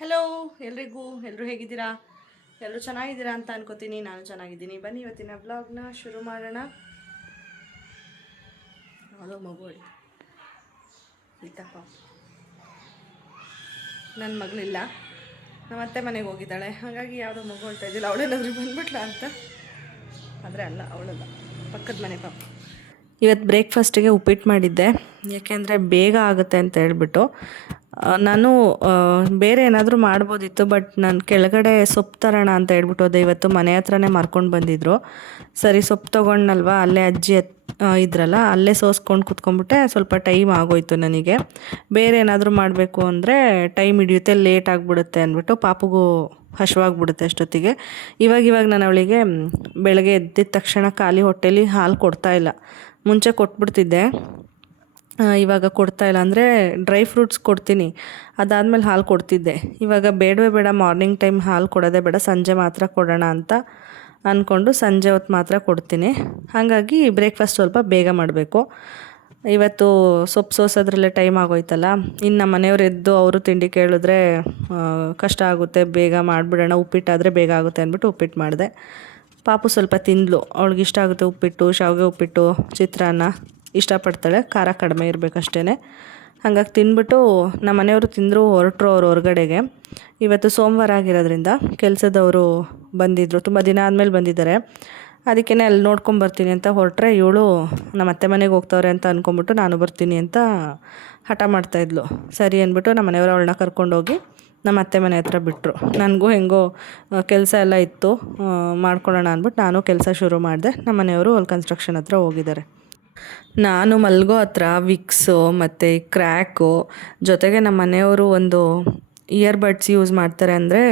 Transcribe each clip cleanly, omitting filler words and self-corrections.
Hello ಎಲ್ರಿಗೂ ಎಲ್ಲರೂ ಹೇಗಿದ್ದೀರಾ? ಎಲ್ಲರೂ ಚೆನ್ನಾಗಿದ್ದೀರಾ ಅಂತ ಅನ್ಕೋತೀನಿ. ನಾನು ಚೆನ್ನಾಗಿದ್ದೀನಿ. ಬನ್ನಿ ಇವತ್ತಿನ ವ್ಲಾಗ್ನ ಶುರು ಮಾಡೋಣ. ಯಾವುದೋ ಮಗು ಆಯ್ತಪ್ಪ, ನನ್ನ ಮಗಳಿಲ್ಲ, ನಮ್ಮ ಅತ್ತೆ ಮನೆಗೆ ಹೋಗಿದ್ದಾಳೆ. ಹಾಗಾಗಿ ಯಾವುದೋ ಮಗು ಹೇಳ್ತಾ ಇದ್ದಿಲ್ಲ, ಅವಳೇನಾದರೂ ಬಂದ್ಬಿಟ್ಲಾ ಅಂತ. ಆದರೆ ಅಲ್ಲ, ಅವಳಲ್ಲ, ಪಕ್ಕದ ಮನೆ ಪಾಪ. ಇವತ್ತು ಬ್ರೇಕ್ಫಾಸ್ಟಿಗೆ ಉಪ್ಪಿಟ್ಟು ಮಾಡಿದ್ದೆ, ಯಾಕೆಂದರೆ ಬೇಗ ಆಗುತ್ತೆ ಅಂತ ಹೇಳ್ಬಿಟ್ಟು. ನಾನು ಬೇರೆ ಏನಾದರೂ ಮಾಡ್ಬೋದಿತ್ತು, ಬಟ್ ನಾನು ಕೆಳಗಡೆ ಸೊಪ್ಪು ತರೋಣ ಅಂತ ಹೇಳ್ಬಿಟ್ಟು ಹೋದೆ. ಇವತ್ತು ಮನೆ ಹತ್ರನೇ ಮಾರ್ಕೊಂಡು ಬಂದಿದ್ದರು. ಸರಿ ಸೊಪ್ಪು ತೊಗೊಂಡ್ನಲ್ವ, ಅಲ್ಲೇ ಅಜ್ಜಿ ಇದ್ರಲ್ಲ, ಅಲ್ಲೇ ಸೋಸ್ಕೊಂಡು ಕುತ್ಕೊಂಡ್ಬಿಟ್ಟೆ. ಸ್ವಲ್ಪ ಟೈಮ್ ಆಗೋಯ್ತು ನನಗೆ. ಬೇರೆ ಏನಾದರೂ ಮಾಡಬೇಕು ಅಂದರೆ ಟೈಮ್ ಹಿಡಿಯುತ್ತೆ, ಲೇಟ್ ಆಗಿಬಿಡುತ್ತೆ ಅಂದ್ಬಿಟ್ಟು ಪಾಪುಗೂ ಹಶ್ವಾಗ್ಬಿಡುತ್ತೆ ಅಷ್ಟೊತ್ತಿಗೆ. ಇವಾಗ ನಾನು ಅವಳಿಗೆ ಬೆಳಗ್ಗೆ ಎದ್ದಿದ ತಕ್ಷಣ ಖಾಲಿ ಹೊಟ್ಟೆಲಿ ಹಾಲು ಕೊಡ್ತಾಯಿಲ್ಲ. ಮುಂಚೆ ಕೊಟ್ಬಿಡ್ತಿದ್ದೆ, ಇವಾಗ ಕೊಡ್ತಾಯಿಲ್ಲ. ಅಂದರೆ ಡ್ರೈ ಫ್ರೂಟ್ಸ್ ಕೊಡ್ತೀನಿ, ಅದಾದಮೇಲೆ ಹಾಲು ಕೊಡ್ತಿದ್ದೆ. ಇವಾಗ ಬೇಡವೇ ಬೇಡ, ಮಾರ್ನಿಂಗ್ ಟೈಮ್ ಹಾಲು ಕೊಡೋದೇ ಬೇಡ, ಸಂಜೆ ಮಾತ್ರ ಕೊಡೋಣ ಅಂತ ಅಂದ್ಕೊಂಡು ಸಂಜೆ ಹೊತ್ತು ಮಾತ್ರ ಕೊಡ್ತೀನಿ. ಹಾಗಾಗಿ ಬ್ರೇಕ್ಫಾಸ್ಟ್ ಸ್ವಲ್ಪ ಬೇಗ ಮಾಡಬೇಕು. ಇವತ್ತು ಸೊಪ್ಪು ಸೋಸೋದ್ರಲ್ಲೇ ಟೈಮ್ ಆಗೋಯ್ತಲ್ಲ. ಇನ್ನು ನಮ್ಮ ಮನೆಯವ್ರು ಎದ್ದು ಅವರು ತಿಂಡಿ ಕೇಳಿದ್ರೆ ಕಷ್ಟ ಆಗುತ್ತೆ, ಬೇಗ ಮಾಡಿಬಿಡೋಣ, ಉಪ್ಪಿಟ್ಟಾದರೆ ಬೇಗ ಆಗುತ್ತೆ ಅಂದ್ಬಿಟ್ಟು ಉಪ್ಪಿಟ್ಟು ಮಾಡಿದೆ. ಪಾಪು ಸ್ವಲ್ಪ ತಿಂದ್ಲು, ಅವ್ಳಿಗೆ ಇಷ್ಟ ಆಗುತ್ತೆ ಉಪ್ಪಿಟ್ಟು, ಶಾವಿಗೆ ಉಪ್ಪಿಟ್ಟು, ಚಿತ್ರಾನ್ನ ಇಷ್ಟಪಡ್ತಾಳೆ. ಖಾರ ಕಡಿಮೆ ಇರಬೇಕಷ್ಟೇ. ಹಾಗಾಗಿ ತಿಂದ್ಬಿಟ್ಟು ನಮ್ಮ ಮನೆಯವರು ತಿಂದರು, ಹೊರಟರು ಅವ್ರು ಹೊರಗಡೆಗೆ. ಇವತ್ತು ಸೋಮವಾರ ಆಗಿರೋದ್ರಿಂದ ಕೆಲಸದವರು ಬಂದಿದ್ದರು, ತುಂಬ ದಿನ ಆದಮೇಲೆ ಬಂದಿದ್ದಾರೆ. ಅದಕ್ಕೇ ಅಲ್ಲಿ ನೋಡ್ಕೊಂಬರ್ತೀನಿ ಅಂತ ಹೊರಟ್ರೆ, ಇವಳು ನಮ್ಮ ಅತ್ತೆ ಮನೆಗೆ ಹೋಗ್ತವ್ರೆ ಅಂತ ಅಂದ್ಕೊಂಬಿಟ್ಟು ನಾನು ಬರ್ತೀನಿ ಅಂತ ಹಠ ಮಾಡ್ತಾಯಿದ್ಲು. ಸರಿ ಅಂದ್ಬಿಟ್ಟು ನಮ್ಮ ಮನೆಯವರು ಅವಳನ್ನ ಕರ್ಕೊಂಡೋಗಿ ನಮ್ಮ ಅತ್ತೆ ಮನೆ ಹತ್ರ ಬಿಟ್ಟರು. ನನಗೂ ಹೆಂಗೋ ಕೆಲಸ ಎಲ್ಲ ಇತ್ತು, ಮಾಡ್ಕೊಳ್ಳೋಣ ಅಂದ್ಬಿಟ್ಟು ನಾನು ಕೆಲಸ ಶುರು ಮಾಡಿದೆ. ನಮ್ಮ ಮನೆಯವರು ಅಲ್ಲಿ ಕನ್ಸ್ಟ್ರಕ್ಷನ್ ಹತ್ರ ಹೋಗಿದ್ದಾರೆ. ನಾನು ಮಲ್ಗೋ ಹತ್ರ ವಿಕ್ಸು ಮತ್ತು ಕ್ರ್ಯಾಕು ಜೊತೆಗೆ ನಮ್ಮ ಮನೆಯವರು ಒಂದು ಇಯರ್ಬಡ್ಸ್ ಯೂಸ್ ಮಾಡ್ತಾರೆ. ಅಂದರೆ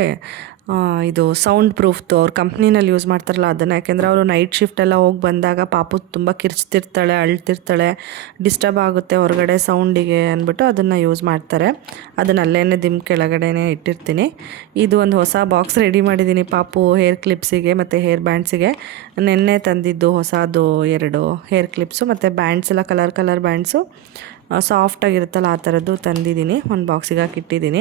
ಇದು ಸೌಂಡ್ ಪ್ರೂಫ್ದು ಅವ್ರ ಕಂಪ್ನಿನಲ್ಲಿ ಯೂಸ್ ಮಾಡ್ತಾರಲ್ಲ ಅದನ್ನು. ಯಾಕೆಂದರೆ ಅವರು ನೈಟ್ ಶಿಫ್ಟೆಲ್ಲ ಹೋಗಿ ಬಂದಾಗ ಪಾಪು ತುಂಬ ಕಿರ್ಚ್ತಿರ್ತಾಳೆ, ಅಳ್ತಿರ್ತಾಳೆ, ಡಿಸ್ಟರ್ಬ್ ಆಗುತ್ತೆ ಹೊರಗಡೆ ಸೌಂಡಿಗೆ ಅಂದ್ಬಿಟ್ಟು ಅದನ್ನು ಯೂಸ್ ಮಾಡ್ತಾರೆ. ಅದನ್ನು ಅಲ್ಲೇ ದಿಮ್ ಕೆಳಗಡೆನೇ ಇಟ್ಟಿರ್ತೀನಿ. ಇದು ಒಂದು ಹೊಸ ಬಾಕ್ಸ್ ರೆಡಿ ಮಾಡಿದ್ದೀನಿ ಪಾಪು ಹೇರ್ ಕ್ಲಿಪ್ಸಿಗೆ ಮತ್ತು ಹೇರ್ ಬ್ಯಾಂಡ್ಸಿಗೆ. ನೆನ್ನೆ ತಂದಿದ್ದು ಹೊಸದು 2 ಹೇರ್ ಕ್ಲಿಪ್ಸು ಮತ್ತು ಬ್ಯಾಂಡ್ಸ್ ಎಲ್ಲ ಕಲರ್ ಬ್ಯಾಂಡ್ಸು ಸಾಫ್ಟಾಗಿರುತ್ತಲ್ಲ ಆ ಥರದ್ದು ತಂದಿದ್ದೀನಿ. ಒಂದು ಬಾಕ್ಸಿಗೆ ಹಾಕಿಟ್ಟಿದ್ದೀನಿ.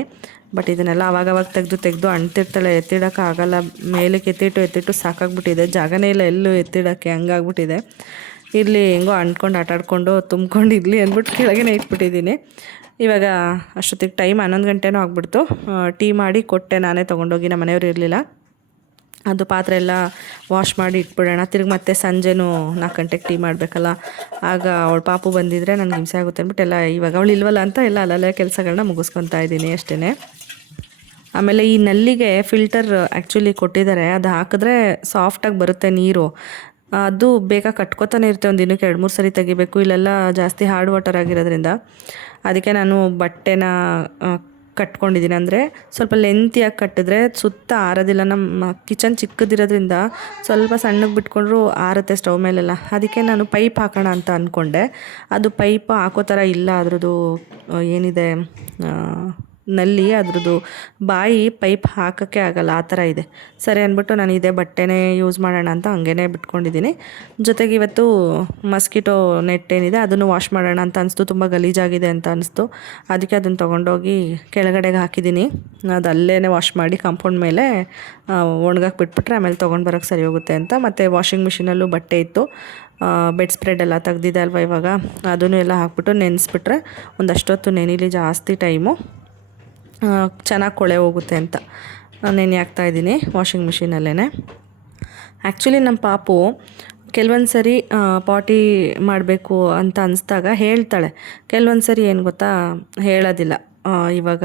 ಬಟ್ ಇದನ್ನೆಲ್ಲ ಅವಾಗವಾಗ ತೆಗೆದು ಅಂಟಿರ್ತಾಳೆ, ಎತ್ತಿಡೋಕ್ಕಾಗಲ್ಲ. ಮೇಲಕ್ಕೆ ಎತ್ತಿಟ್ಟು ಸಾಕಾಗ್ಬಿಟ್ಟಿದೆ, ಜಾಗನೇ ಇಲ್ಲ ಎಲ್ಲೂ ಎತ್ತಿಡೋಕ್ಕೆ, ಹಂಗಾಗ್ಬಿಟ್ಟಿದೆ. ಇಲ್ಲಿ ಹೆಂಗೋ ಅಂಟ್ಕೊಂಡು ಆಟಾಡಿಕೊಂಡು ತುಂಬ್ಕೊಂಡು ಇರಲಿ ಅಂದ್ಬಿಟ್ಟು ಕೆಳಗೆ ಇಟ್ಬಿಟ್ಟಿದ್ದೀನಿ. ಇವಾಗ ಅಷ್ಟೊತ್ತಿಗೆ ಟೈಮ್ 11 ಗಂಟೆನೂ ಆಗಿಬಿಡ್ತು. ಟೀ ಮಾಡಿ ಕೊಟ್ಟೆ ನಾನೇ ತೊಗೊಂಡೋಗಿ, ನಮ್ಮ ಮನೆಯವರು ಇರಲಿಲ್ಲ. ಅದು ಪಾತ್ರೆ ಎಲ್ಲ ವಾಶ್ ಮಾಡಿ ಇಟ್ಬಿಡೋಣ, ತಿರ್ಗಿ ಮತ್ತೆ ಸಂಜೆನೂ 4 ಗಂಟೆಗೆ ಟೀ ಮಾಡಬೇಕಲ್ಲ, ಆಗ ಅವಳು ಪಾಪು ಬಂದಿದ್ದರೆ ನನಗೆ ಹಿಂಸೆ ಆಗುತ್ತೆ ಅಂದ್ಬಿಟ್ಟು ಎಲ್ಲ ಇವಾಗ ಅವಳು ಇಲ್ವಲ್ಲ ಅಂತ ಎಲ್ಲ ಅಲ್ಲಲ್ಲೇ ಕೆಲಸಗಳನ್ನ ಮುಗಿಸ್ಕೊತಾ ಇದ್ದೀನಿ ಅಷ್ಟೇ. ಆಮೇಲೆ ಈ ನಲ್ಲಿಗೆ ಫಿಲ್ಟರ್ ಆ್ಯಕ್ಚುಲಿ ಕೊಟ್ಟಿದ್ದಾರೆ, ಅದು ಹಾಕಿದ್ರೆ ಸಾಫ್ಟಾಗಿ ಬರುತ್ತೆ ನೀರು. ಅದು ಬೇಗ ಕಟ್ಕೋತಾನೆ ಇರುತ್ತೆ, ಒಂದು ದಿನಕ್ಕೆ 2-3 ಸರಿ ತೆಗಿಬೇಕು. ಇಲ್ಲೆಲ್ಲ ಜಾಸ್ತಿ ಹಾರ್ಡ್ ವಾಟರ್ ಆಗಿರೋದ್ರಿಂದ ಅದಕ್ಕೆ ನಾನು ಬಟ್ಟೆನ ಕಟ್ಕೊಂಡಿದ್ದೀನಿ. ಅಂದರೆ ಸ್ವಲ್ಪ ಲೆಂತಿಯಾಗಿ ಕಟ್ಟಿದ್ರೆ ಸುತ್ತ ಆರೋದಿಲ್ಲ. ನಮ್ಮ ಕಿಚನ್ ಚಿಕ್ಕದಿರೋದ್ರಿಂದ ಸ್ವಲ್ಪ ಸಣ್ಣಗೆ ಬಿಟ್ಕೊಂಡ್ರು ಆರುತ್ತೆ ಸ್ಟವ್ ಮೇಲೆಲ್ಲ. ಅದಕ್ಕೆ ನಾನು ಪೈಪ್ ಹಾಕೋಣ ಅಂತ ಅಂದ್ಕೊಂಡೆ. ಅದು ಪೈಪ್ ಹಾಕೋ ಥರ ಇಲ್ಲ, ಅದ್ರದ್ದು ಏನಿದೆ ನಲ್ಲಿ, ಅದ್ರದ್ದು ಬಾಯಿ ಪೈಪ್ ಹಾಕೋಕ್ಕೆ ಆಗಲ್ಲ, ಆ ಥರ ಇದೆ. ಸರಿ ಅಂದ್ಬಿಟ್ಟು ನಾನು ಇದೇ ಬಟ್ಟೆನೇ ಯೂಸ್ ಮಾಡೋಣ ಅಂತ ಹಂಗೇ ಬಿಟ್ಕೊಂಡಿದ್ದೀನಿ. ಜೊತೆಗೆ ಇವತ್ತು ಮಸ್ಕಿಟೋ ನೆಟ್ ಏನಿದೆ ಅದನ್ನು ವಾಶ್ ಮಾಡೋಣ ಅಂತ ಅನಿಸ್ತು, ತುಂಬ ಗಲೀಜಾಗಿದೆ ಅಂತ ಅನಿಸ್ತು. ಅದಕ್ಕೆ ಅದನ್ನು ತೊಗೊಂಡೋಗಿ ಕೆಳಗಡೆಗೆ ಹಾಕಿದ್ದೀನಿ. ಅದು ಅಲ್ಲೇ ವಾಶ್ ಮಾಡಿ ಕಾಂಪೌಂಡ್ ಮೇಲೆ ಒಣಗಕ್ಕೆ ಬಿಟ್ಬಿಟ್ರೆ ಆಮೇಲೆ ತೊಗೊಂಡು ಬರೋಕ್ಕೆ ಸರಿ ಹೋಗುತ್ತೆ ಅಂತ. ಮತ್ತು ವಾಷಿಂಗ್ ಮಿಷಿನಲ್ಲೂ ಬಟ್ಟೆ ಇತ್ತು, ಬೆಡ್ ಸ್ಪ್ರೆಡ್ ಎಲ್ಲ ತೆಗ್ದಿದೆ ಅಲ್ವ ಇವಾಗ, ಅದನ್ನು ಎಲ್ಲ ಹಾಕ್ಬಿಟ್ಟು ನೆನೆಸ್ಬಿಟ್ರೆ ಒಂದಷ್ಟೊತ್ತು ನೆನಿಲಿ, ಜಾಸ್ತಿ ಟೈಮು ಚೆನ್ನಾಗಿ ಕೊಳೆ ಹೋಗುತ್ತೆ ಅಂತ ನೆನೆ ಹಾಕ್ತಾಯಿದ್ದೀನಿ ವಾಷಿಂಗ್ ಮಿಷಿನಲ್ಲೇ. ಆ್ಯಕ್ಚುಲಿ ನಮ್ಮ ಪಾಪು ಕೆಲವೊಂದು ಸರಿ ಪಾಟಿ ಮಾಡಬೇಕು ಅಂತ ಅನಿಸ್ದಾಗ ಹೇಳ್ತಾಳೆ, ಕೆಲವೊಂದು ಸರಿ ಏನು ಗೊತ್ತಾ ಹೇಳೋದಿಲ್ಲ. ಇವಾಗ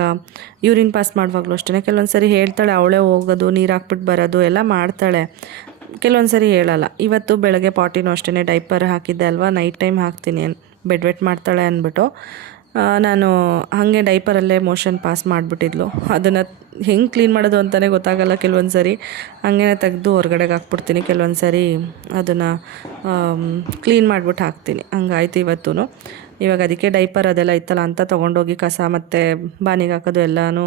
ಯೂರಿನ್ ಪಾಸ್ ಮಾಡುವಾಗಲೂ ಅಷ್ಟೇ ಕೆಲವೊಂದು ಸರಿ ಹೇಳ್ತಾಳೆ, ಅವಳೇ ಹೋಗೋದು, ನೀರು ಹಾಕ್ಬಿಟ್ಟು ಬರೋದು ಎಲ್ಲ ಮಾಡ್ತಾಳೆ. ಕೆಲವೊಂದು ಸರಿ ಹೇಳಲ್ಲ. ಇವತ್ತು ಬೆಳಗ್ಗೆ ಪಾಟಿನೂ ಅಷ್ಟೇ ಡೈಪರ್ ಹಾಕಿದ್ದೆ ಅಲ್ವಾ, ನೈಟ್ ಟೈಮ್ ಹಾಕ್ತೀನಿ ಬೆಡ್ ವೆಟ್ ಮಾಡ್ತಾಳೆ ಅಂದ್ಬಿಟ್ಟು ನಾನು ಹಾಗೆ ಡೈಪರಲ್ಲೇ ಮೋಷನ್ ಪಾಸ್ ಮಾಡಿಬಿಟ್ಟಿದ್ಲು. ಅದನ್ನು ಹೆಂಗೆ ಕ್ಲೀನ್ ಮಾಡೋದು ಅಂತಲೇ ಗೊತ್ತಾಗಲ್ಲ. ಕೆಲವೊಂದು ಸರಿ ಹಂಗೆ ತೆಗೆದು ಹೊರಗಡೆಗೆ ಹಾಕ್ಬಿಡ್ತೀನಿ, ಕೆಲವೊಂದು ಸರಿ ಅದನ್ನು ಕ್ಲೀನ್ ಮಾಡಿಬಿಟ್ಟು ಹಾಕ್ತೀನಿ. ಹಂಗಾಯ್ತು ಇವತ್ತು. ಇವಾಗ ಅದಕ್ಕೆ ಡೈಪರ್ ಅದೆಲ್ಲ ಇತ್ತಲ್ಲ ಅಂತ ತೊಗೊಂಡೋಗಿ ಕಸ ಮತ್ತು ಬಾನಿಗೆ ಹಾಕೋದು ಎಲ್ಲನೂ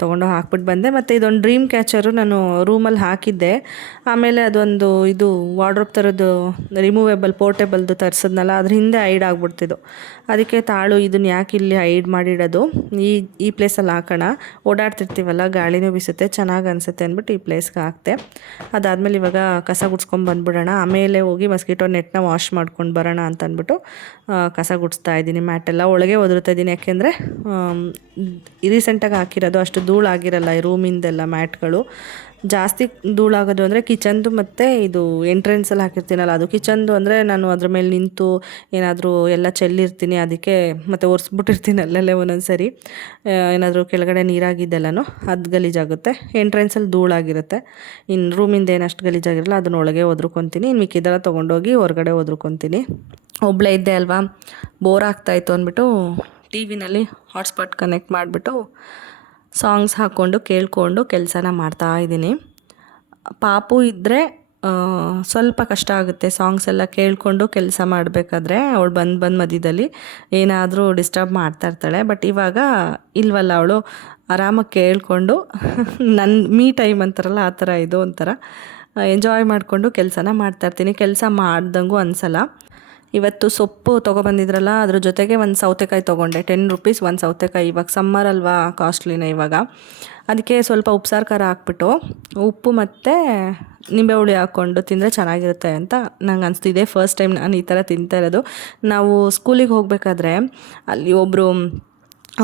ತೊಗೊಂಡೋಗಿ ಹಾಕ್ಬಿಟ್ಟು ಬಂದೆ. ಮತ್ತು ಇದೊಂದು ಡ್ರೀಮ್ ಕ್ಯಾಚರು ನಾನು ರೂಮಲ್ಲಿ ಹಾಕಿದ್ದೆ. ಆಮೇಲೆ ಅದೊಂದು ಇದು ವಾರ್ಡ್ರೋಬ್ ಥರದ್ದು ರಿಮೂವೇಬಲ್ ಪೋರ್ಟೇಬಲ್ದು ತರಿಸಿದ್ನಲ್ಲ, ಅದ್ರ ಹಿಂದೆ ಹೈಡ್ ಆಗ್ಬಿಡ್ತಿದ್ದು. ಅದಕ್ಕೆ ತಾಳು ಇದನ್ನ ಯಾಕೆ ಇಲ್ಲಿ ಹೈಡ್ ಮಾಡಿಡೋದು, ಈ ಪ್ಲೇಸಲ್ಲಿ ಹಾಕೋಣ, ಓಡಾಡ್ತಿರ್ತೀವಲ್ಲ ಗಾಳಿನೂ ಬೀಸುತ್ತೆ, ಚೆನ್ನಾಗಿ ಅನಿಸುತ್ತೆ ಅಂದ್ಬಿಟ್ಟು ಈ ಪ್ಲೇಸ್ಗೆ ಹಾಕ್ತೆ. ಅದಾದಮೇಲೆ ಇವಾಗ ಕಸ ಗುಡ್ಸ್ಕೊಂಡು ಬಂದ್ಬಿಡೋಣ, ಆಮೇಲೆ ಹೋಗಿ ಮಸ್ಕಿಟೋ ನೆಟ್ನ ವಾಶ್ ಮಾಡ್ಕೊಂಡು ಬರೋಣ ಅಂತ ಅಂದ್ಬಿಟ್ಟು ಕಸ ಗುಡಿಸ್ತಾ ಇದ್ದೀನಿ. ಮ್ಯಾಟೆಲ್ಲ ಒಳಗೆ ಒದರ್ತಾ ಇದ್ದೀನಿ, ಯಾಕೆಂದರೆ ರೀಸೆಂಟಾಗಿ ಹಾಕಿರೋದು ಅಷ್ಟು ಧೂಳಾಗಿರಲ್ಲ ಈ ರೂಮಿಂದೆಲ್ಲ ಮ್ಯಾಟ್ಗಳು. ಜಾಸ್ತಿ ಧೂಳಾಗೋದು ಅಂದರೆ ಕಿಚನ್ದು ಮತ್ತು ಇದು ಎಂಟ್ರೆನ್ಸಲ್ಲಿ ಹಾಕಿರ್ತೀನಲ್ಲ ಅದು. ಕಿಚನ್ದು ಅಂದರೆ ನಾನು ಅದ್ರ ಮೇಲೆ ನಿಂತು ಏನಾದರೂ ಎಲ್ಲ ಚೆಲ್ಲಿರ್ತೀನಿ, ಅದಕ್ಕೆ ಮತ್ತು ಒರೆಸ್ಬಿಟ್ಟಿರ್ತೀನಿ ಅಲ್ಲಲ್ಲೇ ಒಂದೊಂದು ಸರಿ. ಏನಾದರೂ ಕೆಳಗಡೆ ನೀರಾಗಿದ್ದೆಲ್ಲನೂ ಅದು ಗಲೀಜಾಗುತ್ತೆ. ಎಂಟ್ರೆನ್ಸಲ್ಲಿ ಧೂಳಾಗಿರುತ್ತೆ. ಇನ್ನು ರೂಮಿಂದ ಏನಷ್ಟು ಗಲೀಜಾಗಿರಲ್ಲ ಅದನ್ನ ಒಳಗೆ ಒದ್ರುಕೊತೀನಿ. ಇನ್ನು ಮಿಕ್ಕಿದೆಲ್ಲ ತೊಗೊಂಡೋಗಿ ಹೊರಗಡೆ ಒದ್ರುಕೊತೀನಿ. ಒಬ್ಬಳೇ ಇದ್ದೆ ಅಲ್ವಾ, ಬೋರ್ ಆಗ್ತಾಯಿತ್ತು ಅಂದ್ಬಿಟ್ಟು ಟಿ ವಿನಲ್ಲಿ ಹಾಟ್ಸ್ಪಾಟ್ ಕನೆಕ್ಟ್ ಮಾಡಿಬಿಟ್ಟು ಸಾಂಗ್ಸ್ ಹಾಕ್ಕೊಂಡು ಕೇಳಿಕೊಂಡು ಕೆಲಸನ ಮಾಡ್ತಾಯಿದ್ದೀನಿ. ಪಾಪು ಇದ್ದರೆ ಸ್ವಲ್ಪ ಕಷ್ಟ ಆಗುತ್ತೆ ಸಾಂಗ್ಸ್ ಎಲ್ಲ ಕೇಳಿಕೊಂಡು ಕೆಲಸ ಮಾಡಬೇಕಾದ್ರೆ. ಅವಳು ಬಂದು ಮಧ್ಯದಲ್ಲಿ ಏನಾದರೂ ಡಿಸ್ಟರ್ಬ್ ಮಾಡ್ತಾಯಿರ್ತಾಳೆ. ಬಟ್ ಇವಾಗ ಇಲ್ವಲ್ಲ, ಅವಳು ಆರಾಮಾಗಿ ಕೇಳಿಕೊಂಡು ನನ್ನ ಮೀ ಟೈಮ್ ಅಂತಾರಲ್ಲ ಆ ಥರ ಇದು ಒಂಥರ ಎಂಜಾಯ್ ಮಾಡಿಕೊಂಡು ಕೆಲಸನ ಮಾಡ್ತಾಯಿರ್ತೀನಿ. ಕೆಲಸ ಮಾಡ್ದಂಗೂ ಅನಿಸಲ್ಲ. ಇವತ್ತು ಸೊಪ್ಪು ತೊಗೊಬಂದಿದ್ರಲ್ಲ, ಅದ್ರ ಜೊತೆಗೆ ಒಂದು ಸೌತೆಕಾಯಿ ತೊಗೊಂಡೆ. 10 ರೂಪೀಸ್ ಒಂದು ಸೌತೆಕಾಯಿ. ಇವಾಗ ಸಮ್ಮರ್ ಅಲ್ವಾ, ಕಾಸ್ಟ್ಲಿನೇ ಇವಾಗ. ಅದಕ್ಕೆ ಸ್ವಲ್ಪ ಉಪ್ಸಾರು ಖಾರ ಹಾಕ್ಬಿಟ್ಟು ಉಪ್ಪು ಮತ್ತು ನಿಂಬೆ ಹುಳಿ ಹಾಕ್ಕೊಂಡು ತಿಂದರೆ ಚೆನ್ನಾಗಿರುತ್ತೆ ಅಂತ ನಂಗೆ ಅನಿಸ್ತಿದೆ. ಫಸ್ಟ್ ಟೈಮ್ ನಾನು ಈ ಥರ ತಿಂತಾ ಇರೋದು. ನಾವು ಸ್ಕೂಲಿಗೆ ಹೋಗಬೇಕಾದ್ರೆ ಅಲ್ಲಿ ಒಬ್ಬರು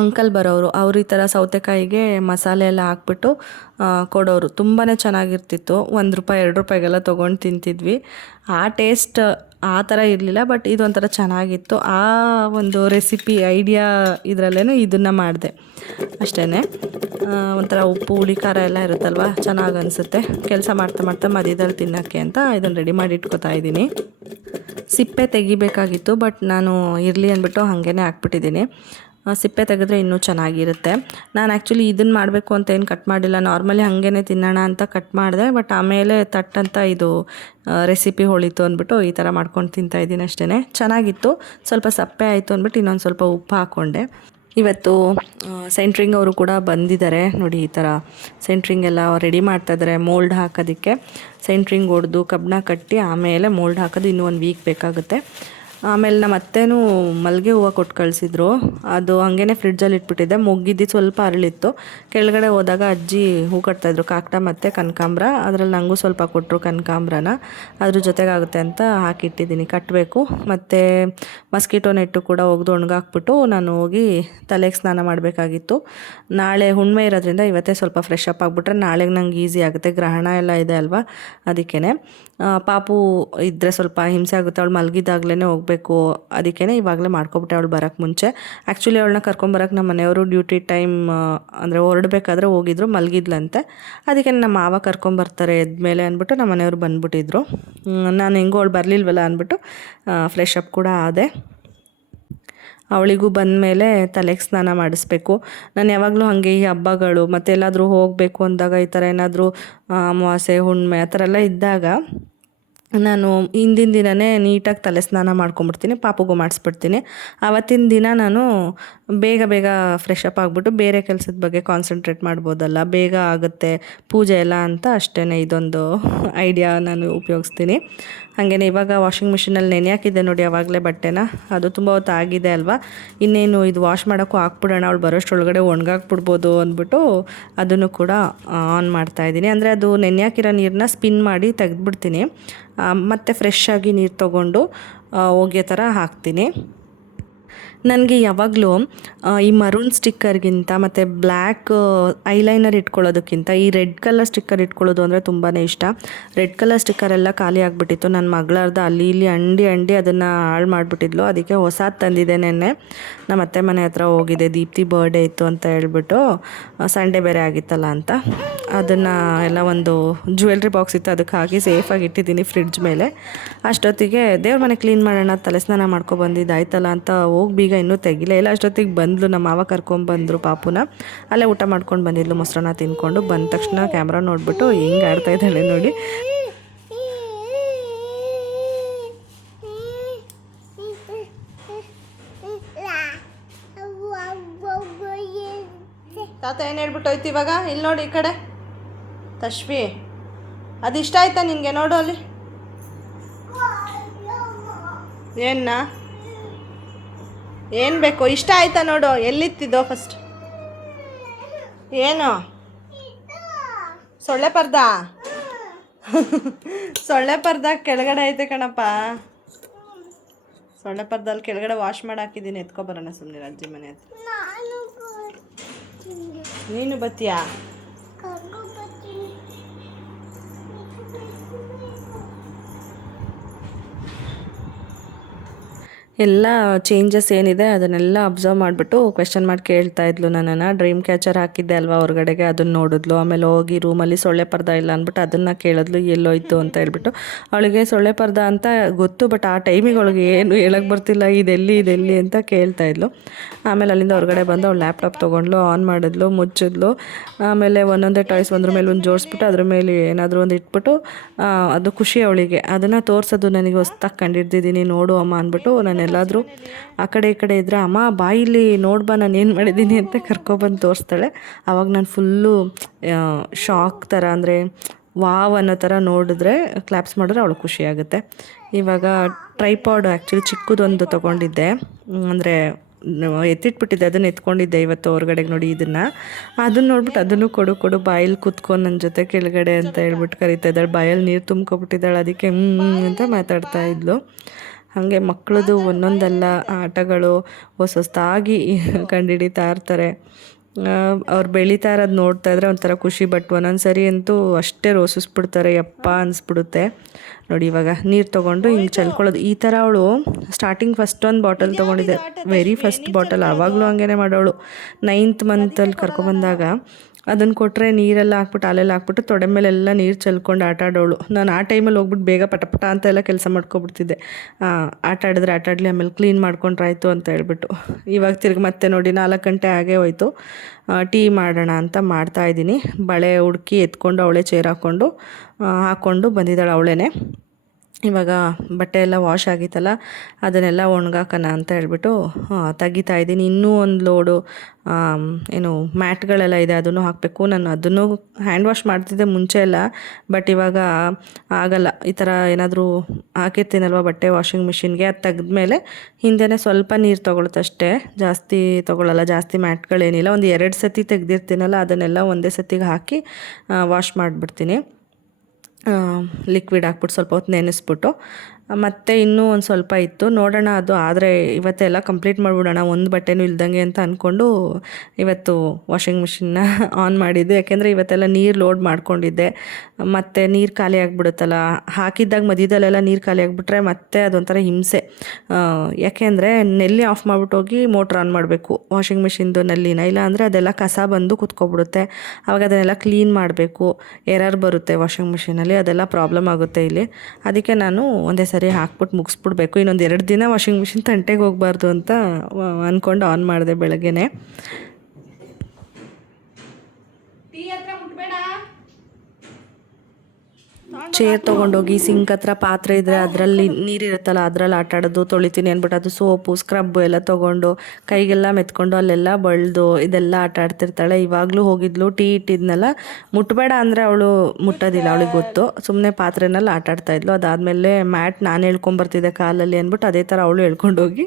ಅಂಕಲ್ ಬರೋರು, ಅವರು ಈ ಥರ ಸೌತೆಕಾಯಿಗೆ ಮಸಾಲೆ ಎಲ್ಲ ಹಾಕ್ಬಿಟ್ಟು ಕೊಡೋರು. ತುಂಬಾ ಚೆನ್ನಾಗಿರ್ತಿತ್ತು. ₹1 ₹2 ತೊಗೊಂಡು ತಿಂತಿದ್ವಿ. ಆ ಟೇಸ್ಟ್ ಆ ಥರ ಇರಲಿಲ್ಲ, ಬಟ್ ಇದೊಂಥರ ಚೆನ್ನಾಗಿತ್ತು. ಆ ಒಂದು ರೆಸಿಪಿ ಐಡಿಯಾ ಇದರಲ್ಲೇ ಇದನ್ನು ಮಾಡಿದೆ ಅಷ್ಟೇ. ಒಂಥರ ಉಪ್ಪು ಹುಳಿ ಖಾರ ಎಲ್ಲ ಇರುತ್ತಲ್ವ, ಚೆನ್ನಾಗಿ ಅನಿಸುತ್ತೆ. ಕೆಲಸ ಮಾಡ್ತಾ ಮಧ್ಯದಲ್ಲಿ ತಿನ್ನೋಕ್ಕೆ ಅಂತ ಇದನ್ನು ರೆಡಿ ಮಾಡಿ ಇಟ್ಕೊತಾ ಇದ್ದೀನಿ. ಸಿಪ್ಪೆ ತೆಗಿಬೇಕಾಗಿತ್ತು, ಬಟ್ ನಾನು ಇರಲಿ ಅಂದ್ಬಿಟ್ಟು ಹಾಗೇ ಹಾಕ್ಬಿಟ್ಟಿದ್ದೀನಿ. ಸಿಪ್ಪೆ ತೆಗೆದ್ರೆ ಇನ್ನೂ ಚೆನ್ನಾಗಿರುತ್ತೆ. ನಾನು ಆ್ಯಕ್ಚುಲಿ ಇದನ್ನು ಮಾಡಬೇಕು ಅಂತ ಏನು ಕಟ್ ಮಾಡಿಲ್ಲ, ನಾರ್ಮಲಿ ಹಾಗೇ ತಿನ್ನೋಣ ಅಂತ ಕಟ್ ಮಾಡಿದೆ. ಬಟ್ ಆಮೇಲೆ ತಟ್ಟಂತ ಇದು ರೆಸಿಪಿ ಹೊಳಿತು ಅಂದ್ಬಿಟ್ಟು ಈ ಥರ ಮಾಡ್ಕೊಂಡು ತಿಂತಾಯಿದ್ದೀನಿ ಅಷ್ಟೇ. ಚೆನ್ನಾಗಿತ್ತು. ಸ್ವಲ್ಪ ಸಪ್ಪೆ ಆಯಿತು ಅಂದ್ಬಿಟ್ಟು ಇನ್ನೊಂದು ಸ್ವಲ್ಪ ಉಪ್ಪು ಹಾಕ್ಕೊಂಡೆ. ಇವತ್ತು ಸೆಂಟ್ರಿಂಗ್ ಅವರು ಕೂಡ ಬಂದಿದ್ದಾರೆ ನೋಡಿ. ಈ ಥರ ಸೆಂಟ್ರಿಂಗ್ ಎಲ್ಲ ರೆಡಿ ಮಾಡ್ತಾಯಿದ್ದಾರೆ. ಮೋಲ್ಡ್ ಹಾಕೋದಕ್ಕೆ ಸೆಂಟ್ರಿಂಗ್ ಹೊಡೆದು ಕಬ್ಬಣ ಕಟ್ಟಿ ಆಮೇಲೆ ಮೋಲ್ಡ್ ಹಾಕೋದು ಇನ್ನೂ 1 ವೀಕ್ ಬೇಕಾಗುತ್ತೆ. ಆಮೇಲೆ ನಮ್ಮ ಅತ್ತೆನೂ ಮಲ್ಲಿಗೆ ಹೂವು ಕೊಟ್ಟು ಕಳಿಸಿದ್ರು. ಅದು ಹಾಗೇ ಫ್ರಿಡ್ಜಲ್ಲಿ ಇಟ್ಬಿಟ್ಟಿದ್ದೆ. ಮೊಗ್ಗಿದ್ದು ಸ್ವಲ್ಪ ಅರಳಿತ್ತು. ಕೆಳಗಡೆ ಹೋದಾಗ ಅಜ್ಜಿ ಹೂ ಕಟ್ತಾಯಿದ್ರು, ಕಾಕಡ ಮತ್ತು ಕನಕಾಂಬ್ರ. ಅದರಲ್ಲಿ ನನಗೂ ಸ್ವಲ್ಪ ಕೊಟ್ಟರು ಕನಕಾಂಬ್ರನ. ಅದ್ರ ಜೊತೆಗಾಗುತ್ತೆ ಅಂತ ಹಾಕಿಟ್ಟಿದ್ದೀನಿ, ಕಟ್ಟಬೇಕು. ಮತ್ತು ಮಸ್ಕಿಟೋ ನೆಟ್ಟು ಕೂಡ ಒಗೆದು ಒಣಗಾಕ್ಬಿಟ್ಟು ನಾನು ಹೋಗಿ ತಲೆಗೆ ಸ್ನಾನ ಮಾಡಬೇಕಾಗಿತ್ತು. ನಾಳೆ ಹುಣ್ಣಿಮೆ ಇರೋದ್ರಿಂದ ಇವತ್ತೇ ಸ್ವಲ್ಪ ಫ್ರೆಶ್ ಅಪ್ ಆಗಿಬಿಟ್ರೆ ನಾಳೆಗೆ ನಂಗೆ ಈಸಿ ಆಗುತ್ತೆ. ಗ್ರಹಣ ಎಲ್ಲ ಇದೆ ಅಲ್ವಾ, ಅದಕ್ಕೇ. ಪಾಪು ಇದ್ದರೆ ಸ್ವಲ್ಪ ಹಿಂಸೆ ಆಗುತ್ತೆ. ಅವಳು ಮಲಗಿದಾಗಲೇ ಹೋಗಬೇಕು, ಅದಕ್ಕೇ ಇವಾಗಲೇ ಮಾಡ್ಕೊಬಿಟ್ಟೆ ಅವಳು ಬರೋಕ್ಕೆ ಮುಂಚೆ. ಆ್ಯಕ್ಚುಲಿ ಅವಳನ್ನ ಕರ್ಕೊಂಬರೋಕ್ಕೆ ನಮ್ಮ ಮನೆಯವರು ಡ್ಯೂಟಿ ಟೈಮ್ ಅಂದರೆ ಹೊರಡಬೇಕಾದ್ರೆ ಹೋಗಿದ್ರು, ಮಲಗಿದ್ಲಂತೆ. ಅದಕ್ಕೆ ನಮ್ಮ ಮಾವ ಕರ್ಕೊಂಬರ್ತಾರೆ ಎದ್ಮೇಲೆ ಅಂದ್ಬಿಟ್ಟು ನಮ್ಮ ಮನೆಯವರು ಬಂದುಬಿಟ್ಟಿದ್ರು. ನಾನು ಹೆಂಗೋ ಅವಳು ಬರಲಿಲ್ವಲ್ಲ ಅಂದ್ಬಿಟ್ಟು ಫ್ರೆಶ್ ಅಪ್ ಕೂಡ ಆದೆ. ಅವಳಿಗೂ ಬಂದಮೇಲೆ ತಲೆಗೆ ಸ್ನಾನ ಮಾಡಿಸ್ಬೇಕು. ನಾನು ಯಾವಾಗಲೂ ಹಾಗೆ ಈ ಹಬ್ಬಗಳು ಮತ್ತು ಎಲ್ಲಾದರೂ ಹೋಗಬೇಕು ಅಂದಾಗ ಈ ಥರ ಏನಾದರೂ ಅಮಾವಾಸ್ಯೆ ಹುಣ್ಣಿಮೆ ಆ ಥರ ಎಲ್ಲ ಇದ್ದಾಗ ನಾನು ಹಿಂದಿನ ದಿನವೇ ನೀಟಾಗಿ ತಲೆ ಸ್ನಾನ ಮಾಡ್ಕೊಂಬಿಡ್ತೀನಿ, ಪಾಪುಗೂ ಮಾಡಿಸ್ಬಿಡ್ತೀನಿ. ಆವತ್ತಿನ ದಿನ ನಾನು ಬೇಗ ಫ್ರೆಶ್ ಅಪ್ ಆಗಿಬಿಟ್ಟು ಬೇರೆ ಕೆಲಸದ ಬಗ್ಗೆ ಕಾನ್ಸಂಟ್ರೇಟ್ ಮಾಡ್ಬೋದಲ್ಲ, ಬೇಗ ಆಗುತ್ತೆ ಪೂಜೆ ಎಲ್ಲ ಅಂತ ಅಷ್ಟೇ. ಇದೊಂದು ಐಡಿಯಾ ನಾನು ಉಪಯೋಗಿಸ್ತೀನಿ. ಹಾಗೇ ಇವಾಗ ವಾಷಿಂಗ್ ಮಿಷಿನಲ್ಲಿ ನೆನೆ ಹಾಕಿದ್ದೆ ನೋಡಿ ಆವಾಗಲೇ ಬಟ್ಟೆನ. ಅದು ತುಂಬ ಹೊತ್ತು ಆಗಿದೆ ಅಲ್ವಾ, ಇನ್ನೇನು ಇದು ವಾಶ್ ಮಾಡೋಕ್ಕೂ ಹಾಕ್ಬಿಡೋಣ, ಅವಳು ಬರೋಷ್ಟರೊಳಗಡೆ ಒಣಗಾಕ್ಬಿಡ್ಬೋದು ಅಂದ್ಬಿಟ್ಟು ಅದನ್ನು ಕೂಡ ಆನ್ ಮಾಡ್ತಾಯಿದ್ದೀನಿ. ಅಂದರೆ ಅದು ನೆನೆ ಹಾಕಿರೋ ನೀರನ್ನ ಸ್ಪಿನ್ ಮಾಡಿ ತೆಗೆದ್ಬಿಡ್ತೀನಿ, ಮತ್ತು ಫ್ರೆಶ್ ಆಗಿ ನೀರು ತೊಗೊಂಡು ಒಗೆ ಥರ ಹಾಕ್ತೀನಿ. ನನಗೆ ಯಾವಾಗಲೂ ಈ ಮರೂನ್ ಸ್ಟಿಕ್ಕರ್ಗಿಂತ ಮತ್ತು ಬ್ಲ್ಯಾಕ್ ಐಲೈನರ್ ಇಟ್ಕೊಳ್ಳೋದಕ್ಕಿಂತ ಈ ರೆಡ್ ಕಲರ್ ಸ್ಟಿಕ್ಕರ್ ಇಟ್ಕೊಳ್ಳೋದು ಅಂದರೆ ತುಂಬಾ ಇಷ್ಟ. ರೆಡ್ ಕಲರ್ ಸ್ಟಿಕ್ಕರೆಲ್ಲ ಖಾಲಿ ಆಗಿಬಿಟ್ಟಿತ್ತು. ನನ್ನ ಮಗಳಾರ್ದ ಅಲ್ಲಿ ಇಲ್ಲಿ ಅಂಡಿ ಅದನ್ನು ಹಾಳು ಮಾಡಿಬಿಟ್ಟಿದ್ಲು. ಅದಕ್ಕೆ ಹೊಸದು ತಂದಿದ್ದೆ ನೆನ್ನೆ. ನಮ್ಮ ಅತ್ತೆ ಮನೆ ಹತ್ರ ಹೋಗಿದೆ, ದೀಪ್ತಿ ಬರ್ಡೇ ಇತ್ತು ಅಂತ ಹೇಳ್ಬಿಟ್ಟು, ಸಂಡೇ ಬೇರೆ ಆಗಿತ್ತಲ್ಲ ಅಂತ ಅದನ್ನು ಎಲ್ಲ ಒಂದು ಜ್ಯುವೆಲ್ರಿ ಬಾಕ್ಸ್ ಇತ್ತು, ಅದಕ್ಕೆ ಹಾಕಿ ಸೇಫಾಗಿ ಇಟ್ಟಿದ್ದೀನಿ ಫ್ರಿಡ್ಜ್ ಮೇಲೆ. ಅಷ್ಟೊತ್ತಿಗೆ ದೇವ್ರ ಮನೆ ಕ್ಲೀನ್ ಮಾಡೋಣ, ತಲೆ ಸ್ನಾನ ಮಾಡ್ಕೊಬಂದಿದ್ದಾಯ್ತಲ್ಲ ಅಂತ ಹೋಗಿ ಬೀಗ ಇನ್ನೂ ತೆಗಿಲೇ ಇಲ್ಲ. ಅಷ್ಟೊತ್ತಿಗೆ ಬಂದ್ಲು, ನಮ್ಮ ಮಾವ ಕರ್ಕೊಂಬಂದರು ಪಾಪುನ. ಅಲ್ಲೇ ಊಟ ಮಾಡ್ಕೊಂಡು ಬಂದಿದ್ಲು, ಮೊಸರನ್ನ ತಿಂದ್ಕೊಂಡು. ಬಂದ ತಕ್ಷಣ ಕ್ಯಾಮ್ರಾ ನೋಡಿಬಿಟ್ಟು ಹೆಂಗೆ ಆಡ್ತಾ ಇದ್ದಾಳೆ ನೋಡಿ. ತಾತ ಏನು ಹೇಳ್ಬಿಟ್ಟು ಹೋಯ್ತು ಇವಾಗ? ಇಲ್ಲಿ ನೋಡಿ ಈ ಕಡೆ ತಶ್ವಿ, ಅದು ಇಷ್ಟ ಆಯ್ತಾ ನಿನಗೆ? ನೋಡು ಅಲ್ಲಿ ಏನ ಏನು ಬೇಕು? ಇಷ್ಟ ಆಯ್ತಾ ನೋಡು. ಎಲ್ಲಿತ್ತಿದ್ದೋ ಫಸ್ಟ್? ಏನು ಸೊಳ್ಳೆ ಪರ್ದ? ಸೊಳ್ಳೆ ಪರ್ದ ಕೆಳಗಡೆ ಐತೆ ಕಣಪ್ಪ. ಸೊಳ್ಳೆ ಪರ್ದಲ್ಲಿ ಕೆಳಗಡೆ ವಾಶ್ ಮಾಡಿ ಹಾಕಿದ್ದೀನಿ. ಎತ್ಕೊಬರೋಣ ಸುಮ್ಮನೆ ಅಜ್ಜಿ ಮನೆ ಹತ್ರ. ನೀನು ಬತ್ತೀಯಾ? ಎಲ್ಲ ಚೇಂಜಸ್ ಏನಿದೆ ಅದನ್ನೆಲ್ಲ ಅಬ್ಸರ್ವ್ ಮಾಡಿಬಿಟ್ಟು ಕ್ವೆಶ್ಚನ್ ಮಾಡಿ ಕೇಳ್ತಾ ಇದ್ಲು ನನ್ನನ್ನು. ಡ್ರೀಮ್ ಕ್ಯಾಚರ್ ಹಾಕಿದ್ದೆ ಅಲ್ವಾ ಹೊರಗಡೆಗೆ, ಅದನ್ನು ನೋಡಿದ್ಲು. ಆಮೇಲೆ ಹೋಗಿ ರೂಮಲ್ಲಿ ಸೊಳ್ಳೆ ಪರ್ದ ಇಲ್ಲ ಅಂದ್ಬಿಟ್ಟು ಅದನ್ನು ಕೇಳಿದ್ಲು ಎಲ್ಲೋಯ್ತು ಅಂತ ಹೇಳ್ಬಿಟ್ಟು. ಅವಳಿಗೆ ಸೊಳ್ಳೆ ಪರ್ದ ಅಂತ ಗೊತ್ತು, ಬಟ್ ಆ ಟೈಮಿಗೆ ಅವಳಿಗೆ ಏನು ಹೇಳಕ್ಕೆ ಬರ್ತಿಲ್ಲ, ಇದೆಲ್ಲಿ ಅಂತ ಕೇಳ್ತಾ ಇದ್ಲು. ಆಮೇಲೆ ಅಲ್ಲಿಂದ ಹೊರಗಡೆ ಬಂದು ಅವಳು ಲ್ಯಾಪ್ಟಾಪ್ ತೊಗೊಂಡ್ಲು, ಆನ್ ಮಾಡಿದ್ಲು, ಮುಚ್ಚಿದ್ಲು. ಆಮೇಲೆ ಒಂದೊಂದೇ ಟಾಯ್ಸ್ ಒಂದ್ರ ಮೇಲೆ ಒಂದು ಜೋಡಿಸ್ಬಿಟ್ಟು ಅದ್ರ ಮೇಲೆ ಏನಾದರೂ ಒಂದು ಇಟ್ಬಿಟ್ಟು ಅದು ಖುಷಿ ಅವಳಿಗೆ. ಅದನ್ನು ತೋರಿಸೋದು ನನಗೆ ಹೊಸ್ದಾಗಿ ಕಂಡಿಡ್ದಿದ್ದೀನಿ, ನೋಡು ಅಮ್ಮ ಅಂದ್ಬಿಟ್ಟು. ನಾನು ಎಲ್ಲಾದರೂ ಆ ಕಡೆ ಈ ಕಡೆ ಇದ್ದರೆ ಅಮ್ಮ ಬಾಯಿಲಿ ನೋಡ್ಬಾ ನಾನು ಏನು ಮಾಡಿದ್ದೀನಿ ಅಂತ ಕರ್ಕೊಬಂದು ತೋರಿಸ್ತಾಳೆ. ಆವಾಗ ನಾನು ಫುಲ್ಲು ಶಾಕ್ ಥರ, ಅಂದರೆ ವಾವ್ ಅನ್ನೋ ಥರ ನೋಡಿದ್ರೆ ಕ್ಲಾಪ್ಸ್ ಮಾಡಿದ್ರೆ ಅವಳು ಖುಷಿಯಾಗುತ್ತೆ. ಇವಾಗ ಟ್ರೈಪಾಡ್ ಆ್ಯಕ್ಚುಲಿ ಚಿಕ್ಕದೊಂದು ತೊಗೊಂಡಿದ್ದೆ, ಅಂದರೆ ಎತ್ತಿಟ್ಬಿಟ್ಟಿದ್ದೆ, ಅದನ್ನು ಎತ್ಕೊಂಡಿದ್ದೆ ಇವತ್ತು ಹೊರಗಡೆಗೆ. ನೋಡಿ ಅದನ್ನು ನೋಡ್ಬಿಟ್ಟು ಅದನ್ನು ಕೊಡು ಬಾಯಲ್ಲಿ ಕೂತ್ಕೊಂಡು ನನ್ನ ಜೊತೆ ಕೆಳಗಡೆ ಅಂತ ಹೇಳ್ಬಿಟ್ಟು ಕರಿತಾ ಇದ್ದಾಳೆ. ಬಾಯಲ್ಲಿ ನೀರು ತುಂಬ್ಕೊಬಿಟ್ಟಿದ್ದಾಳೆ, ಅದಕ್ಕೆ ಅಂತ ಮಾತಾಡ್ತಾ ಇದ್ಲು. ಹಾಗೆ ಮಕ್ಕಳದು ಒಂದೊಂದಲ್ಲ ಆಟಗಳು ಹೊಸದಾಗಿ ಕಂಡುಹಿಡಿತಾ ಇರ್ತಾರೆ. ಅವ್ರು ಬೆಳೀತಾ ಇರೋದು ನೋಡ್ತಾ ಇದ್ರೆ ಒಂಥರ ಖುಷಿ. ಬಟ್ ಒಂದೊಂದು ಸರಿ ಅಂತೂ ಅಷ್ಟೇ ರೋಸಿಸ್ಬಿಡ್ತಾರೆ, ಯಪ್ಪ ಅನಿಸ್ಬಿಡುತ್ತೆ. ನೋಡಿ ಇವಾಗ ನೀರು ತೊಗೊಂಡು ಹಿಂಗೆ ಚೆಲ್ಕೊಳ್ಳೋದು ಈ ಥರ. ಅವಳು ಸ್ಟಾರ್ಟಿಂಗ್ ಫಸ್ಟ್ ಒಂದು ಬಾಟಲ್ ತೊಗೊಂಡಿದ್ದೆ, ವೆರಿ ಫಸ್ಟ್ ಬಾಟಲ್. ಆವಾಗಲೂ ಹಂಗೇ ಮಾಡೋಳು. 9th ಮಂತಲ್ಲಿ ಕರ್ಕೊಬಂದಾಗ ಅದನ್ನು ಕೊಟ್ಟರೆ ನೀರೆಲ್ಲ ಹಾಕ್ಬಿಟ್ಟು ಹಾಲೆಲ್ಲ ಹಾಕ್ಬಿಟ್ಟು ತೊಡೆ ಮೇಲೆಲ್ಲ ನೀರು ಚೆಲ್ಕೊಂಡು ಆಟ ಆಡೋಳು. ನಾನು ಆ ಟೈಮಲ್ಲಿ ಹೋಗ್ಬಿಟ್ಟು ಬೇಗ ಪಟ ಅಂತ ಎಲ್ಲ ಕೆಲಸ ಮಾಡ್ಕೊಬಿಡ್ತಿದ್ದೆ. ಆಟ ಆಡಲಿ, ಆಮೇಲೆ ಕ್ಲೀನ್ ಮಾಡ್ಕೊಂಡ್ರಾಯ್ತು ಅಂತ ಹೇಳ್ಬಿಟ್ಟು. ಇವಾಗ ತಿರ್ಗಿ ಮತ್ತೆ ನೋಡಿ 4 ಗಂಟೆ ಆಗೇ ಹೋಯ್ತು. ಟೀ ಮಾಡೋಣ ಅಂತ ಮಾಡ್ತಾಯಿದ್ದೀನಿ. ಬಳೆ ಹುಡುಕಿ ಎತ್ಕೊಂಡು ಅವಳೇ ಚೇರ್ ಹಾಕ್ಕೊಂಡು ಬಂದಿದ್ದಾಳೆ ಅವಳೇ. ಇವಾಗ ಬಟ್ಟೆ ಎಲ್ಲ ವಾಶ್ ಆಗಿತ್ತಲ್ಲ, ಅದನ್ನೆಲ್ಲ ಒಣಗಾಕೋಣ ಅಂತ ಹೇಳ್ಬಿಟ್ಟು ತೆಗಿತಾ ಇದ್ದೀನಿ. ಇನ್ನೂ ಒಂದು ಲೋಡು ಏನು ಮ್ಯಾಟ್ಗಳೆಲ್ಲ ಇದೆ, ಅದನ್ನು ಹಾಕಬೇಕು. ನಾನು ಅದನ್ನು ಹ್ಯಾಂಡ್ ವಾಶ್ ಮಾಡ್ತಿದ್ದೆ ಮುಂಚೆ ಎಲ್ಲ, ಬಟ್ ಇವಾಗ ಆಗಲ್ಲ. ಈ ಥರ ಏನಾದರೂ ಹಾಕಿರ್ತೀನಲ್ವ ಬಟ್ಟೆ ವಾಷಿಂಗ್ ಮಿಷಿನ್ಗೆ, ಅದು ತೆಗೆದ್ಮೇಲೆ ಹಿಂದೆನೇ ಸ್ವಲ್ಪ ನೀರು ತೊಗೊಳುತ್ತೆ ಅಷ್ಟೇ, ಜಾಸ್ತಿ ತೊಗೊಳ್ಳಲ್ಲ. ಜಾಸ್ತಿ ಮ್ಯಾಟ್ಗಳೇನಿಲ್ಲ, ಒಂದು 2 ಸತಿ ತೆಗೆದಿರ್ತೀನಲ್ಲ ಅದನ್ನೆಲ್ಲ ಒಂದೇ ಸತಿಗೆ ಹಾಕಿ ವಾಶ್ ಮಾಡಿಬಿಡ್ತೀನಿ. ಲಿಕ್ವಿಡ್ ಹಾಕ್ಬಿಟ್ಟು ಸ್ವಲ್ಪ ಹೊತ್ತು ನೆನೆಸ್ಬಿಟ್ಟು. ಮತ್ತು ಇನ್ನೂ ಒಂದು ಸ್ವಲ್ಪ ಇತ್ತು, ನೋಡೋಣ ಅದು ಆದರೆ ಇವತ್ತೆಲ್ಲ ಕಂಪ್ಲೀಟ್ ಮಾಡಿಬಿಡೋಣ, ಒಂದು ಬಟ್ಟೆನೂ ಇಲ್ದಂಗೆ ಅಂತ ಅಂದ್ಕೊಂಡು ಇವತ್ತು ವಾಷಿಂಗ್ ಮಿಷಿನ್ನ ಆನ್ ಮಾಡಿದ್ದೆ. ಯಾಕೆಂದರೆ ಇವತ್ತೆಲ್ಲ ನೀರು ಲೋಡ್ ಮಾಡ್ಕೊಂಡಿದ್ದೆ, ಮತ್ತು ನೀರು ಖಾಲಿ ಆಗಿಬಿಡುತ್ತಲ್ಲ. ಹಾಕಿದ್ದಾಗ ಮಧ್ಯದಲ್ಲೆಲ್ಲ ನೀರು ಖಾಲಿ ಆಗಿಬಿಟ್ರೆ ಮತ್ತೆ ಅದೊಂಥರ ಹಿಂಸೆ. ಯಾಕೆಂದರೆ ನಲ್ಲಿ ಆಫ್ ಮಾಡಿಬಿಟ್ಟು ಹೋಗಿ ಮೋಟ್ರ್ ಆನ್ ಮಾಡಬೇಕು ವಾಷಿಂಗ್ ಮಿಷಿನ್ದು ನಲ್ಲಿನ, ಇಲ್ಲ ಅಂದರೆ ಅದೆಲ್ಲ ಕಸ ಬಂದು ಕುತ್ಕೊಬಿಡುತ್ತೆ. ಆವಾಗ ಅದನ್ನೆಲ್ಲ ಕ್ಲೀನ್ ಮಾಡಬೇಕು, ಎರರ್ ಬರುತ್ತೆ ವಾಷಿಂಗ್ ಮಿಷಿನಲ್ಲಿ, ಅದೆಲ್ಲ ಪ್ರಾಬ್ಲಮ್ ಆಗುತ್ತೆ ಇಲ್ಲಿ. ಅದಕ್ಕೆ ನಾನು ಒಂದೇ ಸರಿ ಹಾಕ್ಬಿಟ್ಟು ಮುಗಿಸ್ಬಿಡ್ಬೇಕು. ಇನ್ನೊಂದು 2 ದಿನ ವಾಷಿಂಗ್ ಮಿಷಿನ್ ತಂಟೆಗೆ ಹೋಗಬಾರ್ದು ಅಂತ ಅಂದ್ಕೊಂಡು ಆನ್ ಮಾಡಿದೆ ಬೆಳಗ್ಗೆನೆ. ಚೇರ್ ತೊಗೊಂಡೋಗಿ ಸಿಂಕ್ ಹತ್ರ ಪಾತ್ರೆ ಇದ್ದರೆ ಅದರಲ್ಲಿ ನೀರಿರುತ್ತಲ್ಲ ಅದರಲ್ಲಿ ಆಟ ಆಡೋದು, ತೊಳಿತೀನಿ ಅಂದ್ಬಿಟ್ಟು ಅದು ಸೋಪು ಸ್ಕ್ರಬ್ಬು ಎಲ್ಲ ತೊಗೊಂಡು ಕೈಗೆಲ್ಲ ಮೆತ್ಕೊಂಡು ಅಲ್ಲೆಲ್ಲ ಬಳ್ದು ಇದೆಲ್ಲ ಆಟ ಆಡ್ತಿರ್ತಾಳೆ. ಇವಾಗಲೂ ಹೋಗಿದ್ಲು, ಟೀ ಇಟ್ಟಿದ್ನೆಲ್ಲ ಮುಟ್ಟಬೇಡ ಅಂದರೆ ಅವಳು ಮುಟ್ಟೋದಿಲ್ಲ, ಅವಳಿಗೆ ಗೊತ್ತು. ಸುಮ್ಮನೆ ಪಾತ್ರೆನಲ್ಲಿ ಆಟ ಆಡ್ತಾಯಿದ್ಲು. ಅದಾದಮೇಲೆ ಮ್ಯಾಟ್ ನಾನು ಹೇಳ್ಕೊಂಬರ್ತಿದ್ದೆ ಕಾಲಲ್ಲಿ ಅಂದ್ಬಿಟ್ಟು ಅದೇ ಥರ ಅವಳು ಹೇಳ್ಕೊಂಡೋಗಿ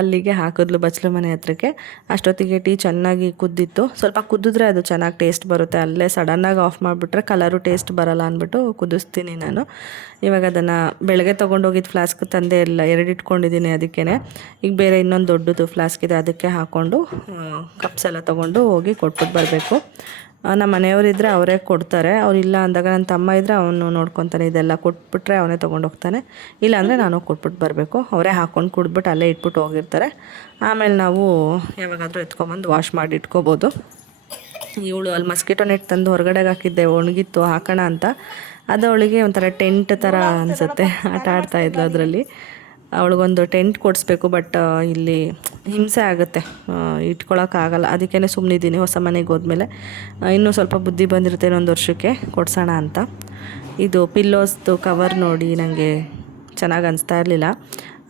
ಅಲ್ಲಿಗೆ ಹಾಕಿದ್ಲು ಬಚ್ಚಲು ಮನೆ ಹತ್ರಕ್ಕೆ. ಅಷ್ಟೊತ್ತಿಗೆ ಟೀ ಚೆನ್ನಾಗಿ ಕುದ್ದಿತ್ತು. ಸ್ವಲ್ಪ ಕುದ್ದಿದ್ರೆ ಅದು ಚೆನ್ನಾಗಿ ಟೇಸ್ಟ್ ಬರುತ್ತೆ, ಅಲ್ಲೇ ಸಡನ್ನಾಗಿ ಆಫ್ ಮಾಡಿಬಿಟ್ರೆ ಕಲರು ಟೇಸ್ಟ್ ಬರೋಲ್ಲ ಅಂದ್ಬಿಟ್ಟು ಕುದಿಸ್ತೀನಿ ನಾನು. ಇವಾಗ ಅದನ್ನು ಬೆಳಗ್ಗೆ ತೊಗೊಂಡೋಗಿದ್ದು ಫ್ಲಾಸ್ಕ್ ತಂದೆ ಇಲ್ಲ, 2 ಇಟ್ಕೊಂಡಿದ್ದೀನಿ. ಅದಕ್ಕೇ ಈಗ ಬೇರೆ ಇನ್ನೊಂದು ದೊಡ್ಡದು ಫ್ಲಾಸ್ಕ್ ಇದೆ, ಅದಕ್ಕೆ ಹಾಕ್ಕೊಂಡು ಕಪ್ಸ್ ಎಲ್ಲ ತೊಗೊಂಡು ಹೋಗಿ ಕೊಟ್ಬಿಟ್ಟು ಬರಬೇಕು. ನಮ್ಮ ಮನೆಯವರಿದ್ದರೆ ಅವರೇ ಕೊಡ್ತಾರೆ, ಅವರಿಲ್ಲ ಅಂದಾಗ ನನ್ನ ತಮ್ಮ ಇದ್ದರೆ ಅವನು ನೋಡ್ಕೊತಾನೆ. ಇದೆಲ್ಲ ಕೊಟ್ಬಿಟ್ರೆ ಅವನೇ ತೊಗೊಂಡೋಗ್ತಾನೆ, ಇಲ್ಲಾಂದರೆ ನಾನು ಕೊಟ್ಬಿಟ್ಟು ಬರಬೇಕು. ಅವರೇ ಹಾಕ್ಕೊಂಡು ಕುಡಿದ್ಬಿಟ್ಟು ಅಲ್ಲೇ ಇಟ್ಬಿಟ್ಟು ಹೋಗಿರ್ತಾರೆ. ಆಮೇಲೆ ನಾವು ಯಾವಾಗಾದರೂ ಎತ್ಕೊಂಬಂದು ವಾಶ್ ಮಾಡಿ ಇಟ್ಕೋಬೋದು. ಇವಳು ಅಲ್ಲಿ ಮಸ್ಕಿಟೋ ನೆಟ್ ತಂದು ಹೊರಗಡೆಗೆ ಹಾಕಿದ್ದೆ, ಒಣಗಿತ್ತು ಹಾಕೋಣ ಅಂತ. ಅದು ಅವಳಿಗೆ ಒಂಥರ ಟೆಂಟ್ ಥರ ಅನಿಸುತ್ತೆ, ಆಟ ಆಡ್ತಾಯಿದ್ಲು ಅದರಲ್ಲಿ. ಅವಳಿಗೊಂದು ಟೆಂಟ್ ಕೊಡಿಸ್ಬೇಕು, ಬಟ್ ಇಲ್ಲಿ ಹಿಂಸೆ ಆಗುತ್ತೆ, ಇಟ್ಕೊಳಕ್ಕಾಗಲ್ಲ. ಅದಕ್ಕೇ ಸುಮ್ಮನಿದ್ದೀನಿ. ಹೊಸ ಮನೆಗೆ ಹೋದ್ಮೇಲೆ ಇನ್ನೂ ಸ್ವಲ್ಪ ಬುದ್ಧಿ ಬಂದಿರುತ್ತೆ, ಇನ್ನೊಂದು ವರ್ಷಕ್ಕೆ ಕೊಡ್ಸೋಣ ಅಂತ. ಇದು ಪಿಲ್ಲೋಸ್ದು ಕವರ್ ನೋಡಿ ನನಗೆ ಚೆನ್ನಾಗಿ ಅನಿಸ್ತಾ ಇರಲಿಲ್ಲ,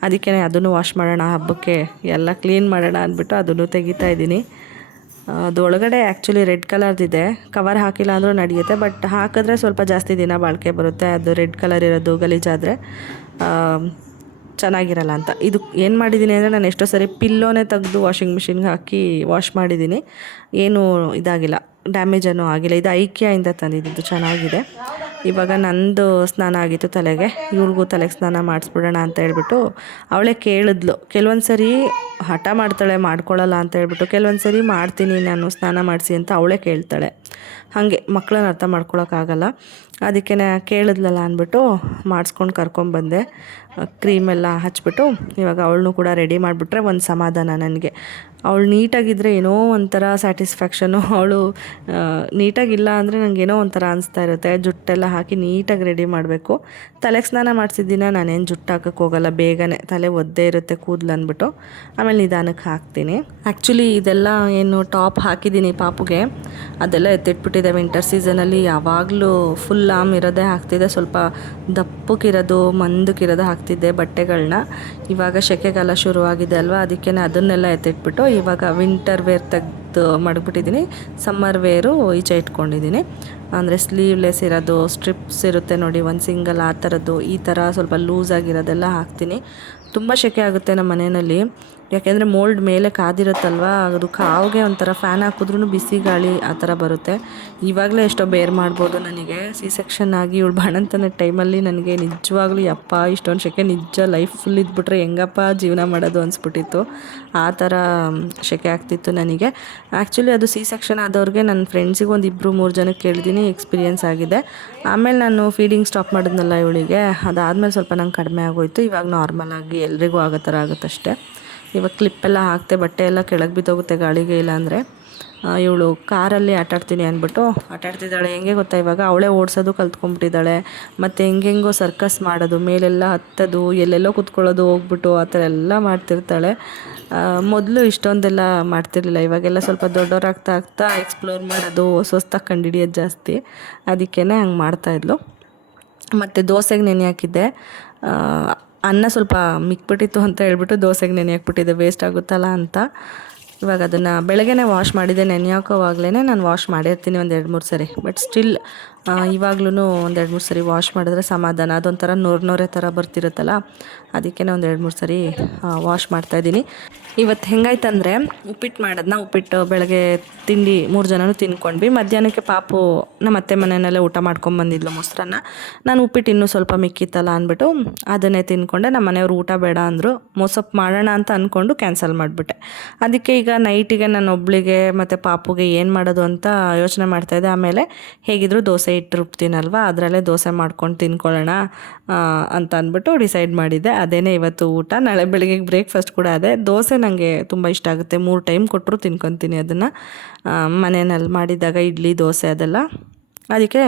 ಅದಕ್ಕೇ ಅದನ್ನು ವಾಶ್ ಮಾಡೋಣ, ಹಬ್ಬಕ್ಕೆ ಎಲ್ಲ ಕ್ಲೀನ್ ಮಾಡೋಣ ಅಂದ್ಬಿಟ್ಟು ಅದನ್ನು ತೆಗಿತಾ ಇದ್ದೀನಿ. ಅದು ಒಳಗಡೆ ಆ್ಯಕ್ಚುಲಿ ರೆಡ್ ಕಲರ್ದಿದೆ, ಕವರ್ ಹಾಕಿಲ್ಲ ಅಂದರೂ ನಡೆಯುತ್ತೆ, ಬಟ್ ಹಾಕಿದ್ರೆ ಸ್ವಲ್ಪ ಜಾಸ್ತಿ ದಿನ ಬಾಳಿಕೆ ಬರುತ್ತೆ. ಅದು ರೆಡ್ ಕಲರ್ ಇರೋದು ಗಲೀಜಾದರೆ ಚೆನ್ನಾಗಿರಲ್ಲ ಅಂತ. ಇದು ಏನು ಮಾಡಿದ್ದೀನಿ ಅಂದರೆ, ನಾನು ಎಷ್ಟೋ ಸರಿ ಪಿಲ್ಲೋನೇ ತೆಗೆದು ವಾಷಿಂಗ್ ಮಿಷಿನ್ಗೆ ಹಾಕಿ ವಾಶ್ ಮಾಡಿದ್ದೀನಿ, ಏನೂ ಇದಾಗಿಲ್ಲ, ಡ್ಯಾಮೇಜ್ ಏನೂ ಆಗಿಲ್ಲ. ಇದು ಐಕ್ಯದಿಂದ ತಂದಿದ್ದು, ಚೆನ್ನಾಗಿದೆ. ಇವಾಗ ನಂದು ಸ್ನಾನ ಆಗಿತ್ತು ತಲೆಗೆ, ಇವ್ಳಿಗೂ ತಲೆಗೆ ಸ್ನಾನ ಮಾಡಿಸ್ಬಿಡೋಣ ಅಂತ ಹೇಳ್ಬಿಟ್ಟು ಅವಳೇ ಕೇಳಿದ್ಲು. ಕೆಲವೊಂದು ಸರಿ ಹಠ ಮಾಡ್ತಾಳೆ, ಮಾಡ್ಕೊಳ್ಳಲ್ಲ ಅಂತ ಹೇಳ್ಬಿಟ್ಟು, ಕೆಲವೊಂದು ಸರಿ ಮಾಡ್ತೀನಿ ನಾನು ಸ್ನಾನ ಮಾಡಿಸಿ ಅಂತ ಅವಳೇ ಕೇಳ್ತಾಳೆ. ಹಾಗೆ ಮಕ್ಕಳನ್ನ ಅರ್ಥ ಮಾಡ್ಕೊಳಕ್ಕಾಗಲ್ಲ. ಅದಕ್ಕೆ ಕೇಳಿದ್ಲಲ್ಲ ಅಂದ್ಬಿಟ್ಟು ಮಾಡಿಸ್ಕೊಂಡು ಕರ್ಕೊಂಬಂದೆ. ಕ್ರೀಮೆಲ್ಲ ಹಚ್ಬಿಟ್ಟು ಇವಾಗ ಅವಳನ್ನೂ ಕೂಡ ರೆಡಿ ಮಾಡಿಬಿಟ್ರೆ ಒಂದು ಸಮಾಧಾನ ನನಗೆ. ಅವಳು ನೀಟಾಗಿದ್ದರೆ ಏನೋ ಒಂಥರ ಸ್ಯಾಟಿಸ್ಫ್ಯಾಕ್ಷನು. ಅವಳು ನೀಟಾಗಿಲ್ಲ ಅಂದರೆ ನನಗೇನೋ ಒಂಥರ ಅನಿಸ್ತಾ ಇರುತ್ತೆ. ಜುಟ್ಟೆಲ್ಲ ಹಾಕಿ ನೀಟಾಗಿ ರೆಡಿ ಮಾಡಬೇಕು. ತಲೆಗೆ ಸ್ನಾನ ಮಾಡಿಸಿದ್ದಿನ ನಾನೇನು ಜುಟ್ಟು ಹಾಕೋಕ್ಕೆ ಹೋಗಲ್ಲ, ಬೇಗನೆ ತಲೆ ಒದ್ದೇ ಇರುತ್ತೆ ಕೂದಲು ಅಂದ್ಬಿಟ್ಟು ಆಮೇಲೆ ನಿಧಾನಕ್ಕೆ ಹಾಕ್ತೀನಿ. ಆ್ಯಕ್ಚುಲಿ ಇದೆಲ್ಲ ಏನು ಟಾಪ್ ಹಾಕಿದ್ದೀನಿ ಪಾಪುಗೆ, ಅದೆಲ್ಲ ಎತ್ತಿಟ್ಬಿಟ್ಟಿದೆ. ವಿಂಟರ್ ಸೀಸನಲ್ಲಿ ಯಾವಾಗಲೂ ಫುಲ್ ಆಮ್ ಇರೋದೇ ಹಾಕ್ತಿದ್ದೆ, ಸ್ವಲ್ಪ ದಪ್ಪಕ್ಕಿರೋದು ಮಂದಕ್ಕಿರೋದು ಹಾಕ್ತಿದ್ದೆ ಬಟ್ಟೆಗಳನ್ನ. ಇವಾಗ ಸೆಕೆಗಾಲ ಶುರುವಾಗಿದೆ ಅಲ್ವಾ, ಅದಕ್ಕೆ ಅದನ್ನೆಲ್ಲ ಎತ್ತಿಟ್ಬಿಟ್ಟು ಇವಾಗ ವಿಂಟರ್ ವೇರ್ ತೆಗೆದು ಮಡಗ್ಬಿಟ್ಟಿದ್ದೀನಿ. ಸಮ್ಮರ್ ವೇರು ಈಚೆ ಇಟ್ಕೊಂಡಿದ್ದೀನಿ. ಅಂದರೆ ಸ್ಲೀವ್ಲೆಸ್ ಇರೋದು, ಸ್ಟ್ರಿಪ್ಸ್ ಇರುತ್ತೆ ನೋಡಿ ಒಂದು ಸಿಂಗಲ್, ಆ ಥರದ್ದು, ಈ ಥರ ಸ್ವಲ್ಪ ಲೂಸ್ ಆಗಿರೋದೆಲ್ಲ ಹಾಕ್ತೀನಿ. ತುಂಬ ಸೆಕೆ ಆಗುತ್ತೆ ನಮ್ಮ ಮನೆಯಲ್ಲಿ, ಯಾಕೆಂದರೆ ಮೋಲ್ಡ್ ಮೇಲೆ ಕಾದಿರುತ್ತಲ್ವ, ಅದು ಕಾವಿಗೆ ಒಂಥರ ಫ್ಯಾನ್ ಹಾಕಿದ್ರೂ ಬಿಸಿ ಗಾಳಿ ಆ ಥರ ಬರುತ್ತೆ. ಇವಾಗಲೇ ಎಷ್ಟೋ ಬೇರ್ ಮಾಡ್ಬೋದು. ನನಗೆ ಸಿ ಸೆಕ್ಷನ್ ಆಗಿ ಇವಳು ಬಾಣಂತನ ಟೈಮಲ್ಲಿ ನನಗೆ ನಿಜವಾಗ್ಲೂ ಯಪ್ಪ ಇಷ್ಟೊಂದು ಸೆಕೆ ನಿಜ ಲೈಫ್ ಫುಲ್ ಇದ್ಬಿಟ್ರೆ ಹೆಂಗಪ್ಪ ಜೀವನ ಮಾಡೋದು ಅನಿಸ್ಬಿಟ್ಟಿತ್ತು. ಆ ಥರ ಸೆಕೆ ಆಗ್ತಿತ್ತು ನನಗೆ. ಆ್ಯಕ್ಚುಲಿ ಅದು ಸಿ ಸೆಕ್ಷನ್ ಆದವ್ರಿಗೆ ನನ್ನ ಫ್ರೆಂಡ್ಸಿಗೆ ಒಂದು 2-3 ಜನಕ್ಕೆ ಕೇಳಿದ್ದೀನಿ, ಎಕ್ಸ್ಪೀರಿಯೆನ್ಸ್ ಆಗಿದೆ. ಆಮೇಲೆ ನಾನು ಫೀಡಿಂಗ್ ಸ್ಟಾಪ್ ಮಾಡಿದ್ನಲ್ಲ ಇವಳಿಗೆ, ಅದಾದಮೇಲೆ ಸ್ವಲ್ಪ ನಂಗೆ ಕಡಿಮೆ ಆಗೋಯ್ತು. ಇವಾಗ ನಾರ್ಮಲಾಗಿ ಎಲ್ರಿಗೂ ಆಗೋ ಥರ ಆಗುತ್ತಷ್ಟೇ. ಇವಾಗ ಕ್ಲಿಪ್ಪೆಲ್ಲ ಹಾಕ್ತೆ, ಬಟ್ಟೆ ಎಲ್ಲ ಕೆಳಗೆ ಬಿದ್ದೋಗುತ್ತೆ ಗಾಳಿಗೆ. ಇಲ್ಲಾಂದರೆ ಇವಳು ಕಾರಲ್ಲಿ ಆಟಾಡ್ತೀನಿ ಅಂದ್ಬಿಟ್ಟು ಆಟಾಡ್ತಿದ್ದಾಳೆ. ಹೆಂಗೆ ಗೊತ್ತಾ, ಇವಾಗ ಅವಳೇ ಓಡಿಸೋದು ಕಲ್ತ್ಕೊಂಡ್ಬಿಟ್ಟಿದ್ದಾಳೆ. ಮತ್ತು ಹೆಂಗೆಂಗೋ ಸರ್ಕಸ್ ಮಾಡೋದು, ಮೇಲೆಲ್ಲ ಹತ್ತೋದು, ಎಲ್ಲೆಲ್ಲೋ ಕೂತ್ಕೊಳ್ಳೋದು, ಹೋಗ್ಬಿಟ್ಟು ಆ ಥರ ಎಲ್ಲ ಮಾಡ್ತಿರ್ತಾಳೆ. ಮೊದಲು ಇಷ್ಟೊಂದೆಲ್ಲ ಮಾಡ್ತಿರ್ಲಿಲ್ಲ. ಇವಾಗೆಲ್ಲ ಸ್ವಲ್ಪ ದೊಡ್ಡವರಾಗ್ತಾ ಆಗ್ತಾ ಎಕ್ಸ್ಪ್ಲೋರ್ ಮಾಡೋದು, ಹೊಸ್ದಾಗಿ ಕಂಡುಹಿಡಿಯೋದು ಜಾಸ್ತಿ. ಅದಕ್ಕೇ ಹಂಗೆ ಮಾಡ್ತಾಯಿದ್ಲು. ಮತ್ತು ದೋಸೆಗೆ ನೆನೆ ಹಾಕಿದ್ದೆ, ಅನ್ನ ಸ್ವಲ್ಪ ಮಿಕ್ಬಿಟ್ಟಿತ್ತು ಅಂತ ಹೇಳ್ಬಿಟ್ಟು ದೋಸೆಗೆ ನೆನೆ ಹಾಕ್ಬಿಟ್ಟಿದ್ದೆ, ವೇಸ್ಟ್ ಆಗುತ್ತಲ್ಲ ಅಂತ. ಇವಾಗ ಅದನ್ನು ಬೆಳಗ್ಗೆನೇ ವಾಶ್ ಮಾಡಿದ್ದೆ. ನೆನೆ ಹಾಕೋವಾಗಲೇ ನಾನು ವಾಶ್ ಮಾಡಿರ್ತೀನಿ ಒಂದು 2-3 ಸರಿ, ಬಟ್ ಸ್ಟಿಲ್ ಇವಾಗ್ಲೂ ಒಂದು 2-3 ಸರಿ ವಾಶ್ ಮಾಡಿದ್ರೆ ಸಮಾಧಾನ. ಅದೊಂಥರ ನೊರೆ ಥರ ಬರ್ತಿರುತ್ತಲ್ಲ, ಅದಕ್ಕೆ ಒಂದು 2-3 ಸರಿ ವಾಶ್ ಮಾಡ್ತಾಯಿದ್ದೀನಿ. ಇವತ್ತು ಹೆಂಗಾಯ್ತಂದರೆ, ಉಪ್ಪಿಟ್ಟು ಮಾಡೋದನ್ನ, ಉಪ್ಪಿಟ್ಟು ಬೆಳಗ್ಗೆ ತಿಂಡಿ 3 ಜನನೂ ತಿನ್ಕೊಂಡ್ವಿ. ಮಧ್ಯಾಹ್ನಕ್ಕೆ ಪಾಪು ನಮ್ಮ ಅತ್ತೆ ಮನೆಯಲ್ಲೇ ಊಟ ಮಾಡ್ಕೊಂಬಂದಿದ್ಲು ಮೊಸರನ್ನ. ನಾನು ಉಪ್ಪಿಟ್ಟು ಇನ್ನೂ ಸ್ವಲ್ಪ ಮಿಕ್ಕಿತ್ತಲ್ಲ ಅಂದ್ಬಿಟ್ಟು ಅದನ್ನೇ ತಿನ್ಕೊಂಡೆ. ನಮ್ಮ ಮನೆಯವರು ಊಟ ಬೇಡ ಅಂದರು. ಮೊಸಪ್ಪು ಮಾಡೋಣ ಅಂತ ಅಂದ್ಕೊಂಡು ಕ್ಯಾನ್ಸಲ್ ಮಾಡಿಬಿಟ್ಟೆ. ಅದಕ್ಕೆ ಈಗ ನೈಟಿಗೆ ನಾನು ಒಬ್ಳಿಗೆ ಮತ್ತು ಪಾಪುಗೆ ಏನು ಮಾಡೋದು ಅಂತ ಯೋಚನೆ ಮಾಡ್ತಾಯಿದ್ದೆ. ಆಮೇಲೆ ಹೇಗಿದ್ರು ದೋಸೆ ಹಿಟ್ಟು ರುಬ್ತೀನಲ್ವ, ಅದರಲ್ಲೇ ದೋಸೆ ಮಾಡ್ಕೊಂಡು ತಿನ್ಕೊಳ್ಳೋಣ ಅಂತ ಅಂದ್ಬಿಟ್ಟು ಡಿಸೈಡ್ ಮಾಡಿದ್ದೆ. ಅದೇನೇ ಇವತ್ತು ಊಟ. ನಾಳೆ ಬೆಳಗ್ಗೆ ಬ್ರೇಕ್ಫಾಸ್ಟ್ ಕೂಡ ಅದೇ. ದೋಸೆ ನನಗೆ ತುಂಬ ಇಷ್ಟ ಆಗುತ್ತೆ, 3 ಟೈಮ್ ಕೊಟ್ಟರು ತಿನ್ಕೊತೀನಿ ಅದನ್ನು. ಮನೆಯಲ್ಲಿ ಮಾಡಿದಾಗ ಇಡ್ಲಿ ದೋಸೆ ಅದೆಲ್ಲ, ಅದಕ್ಕೆ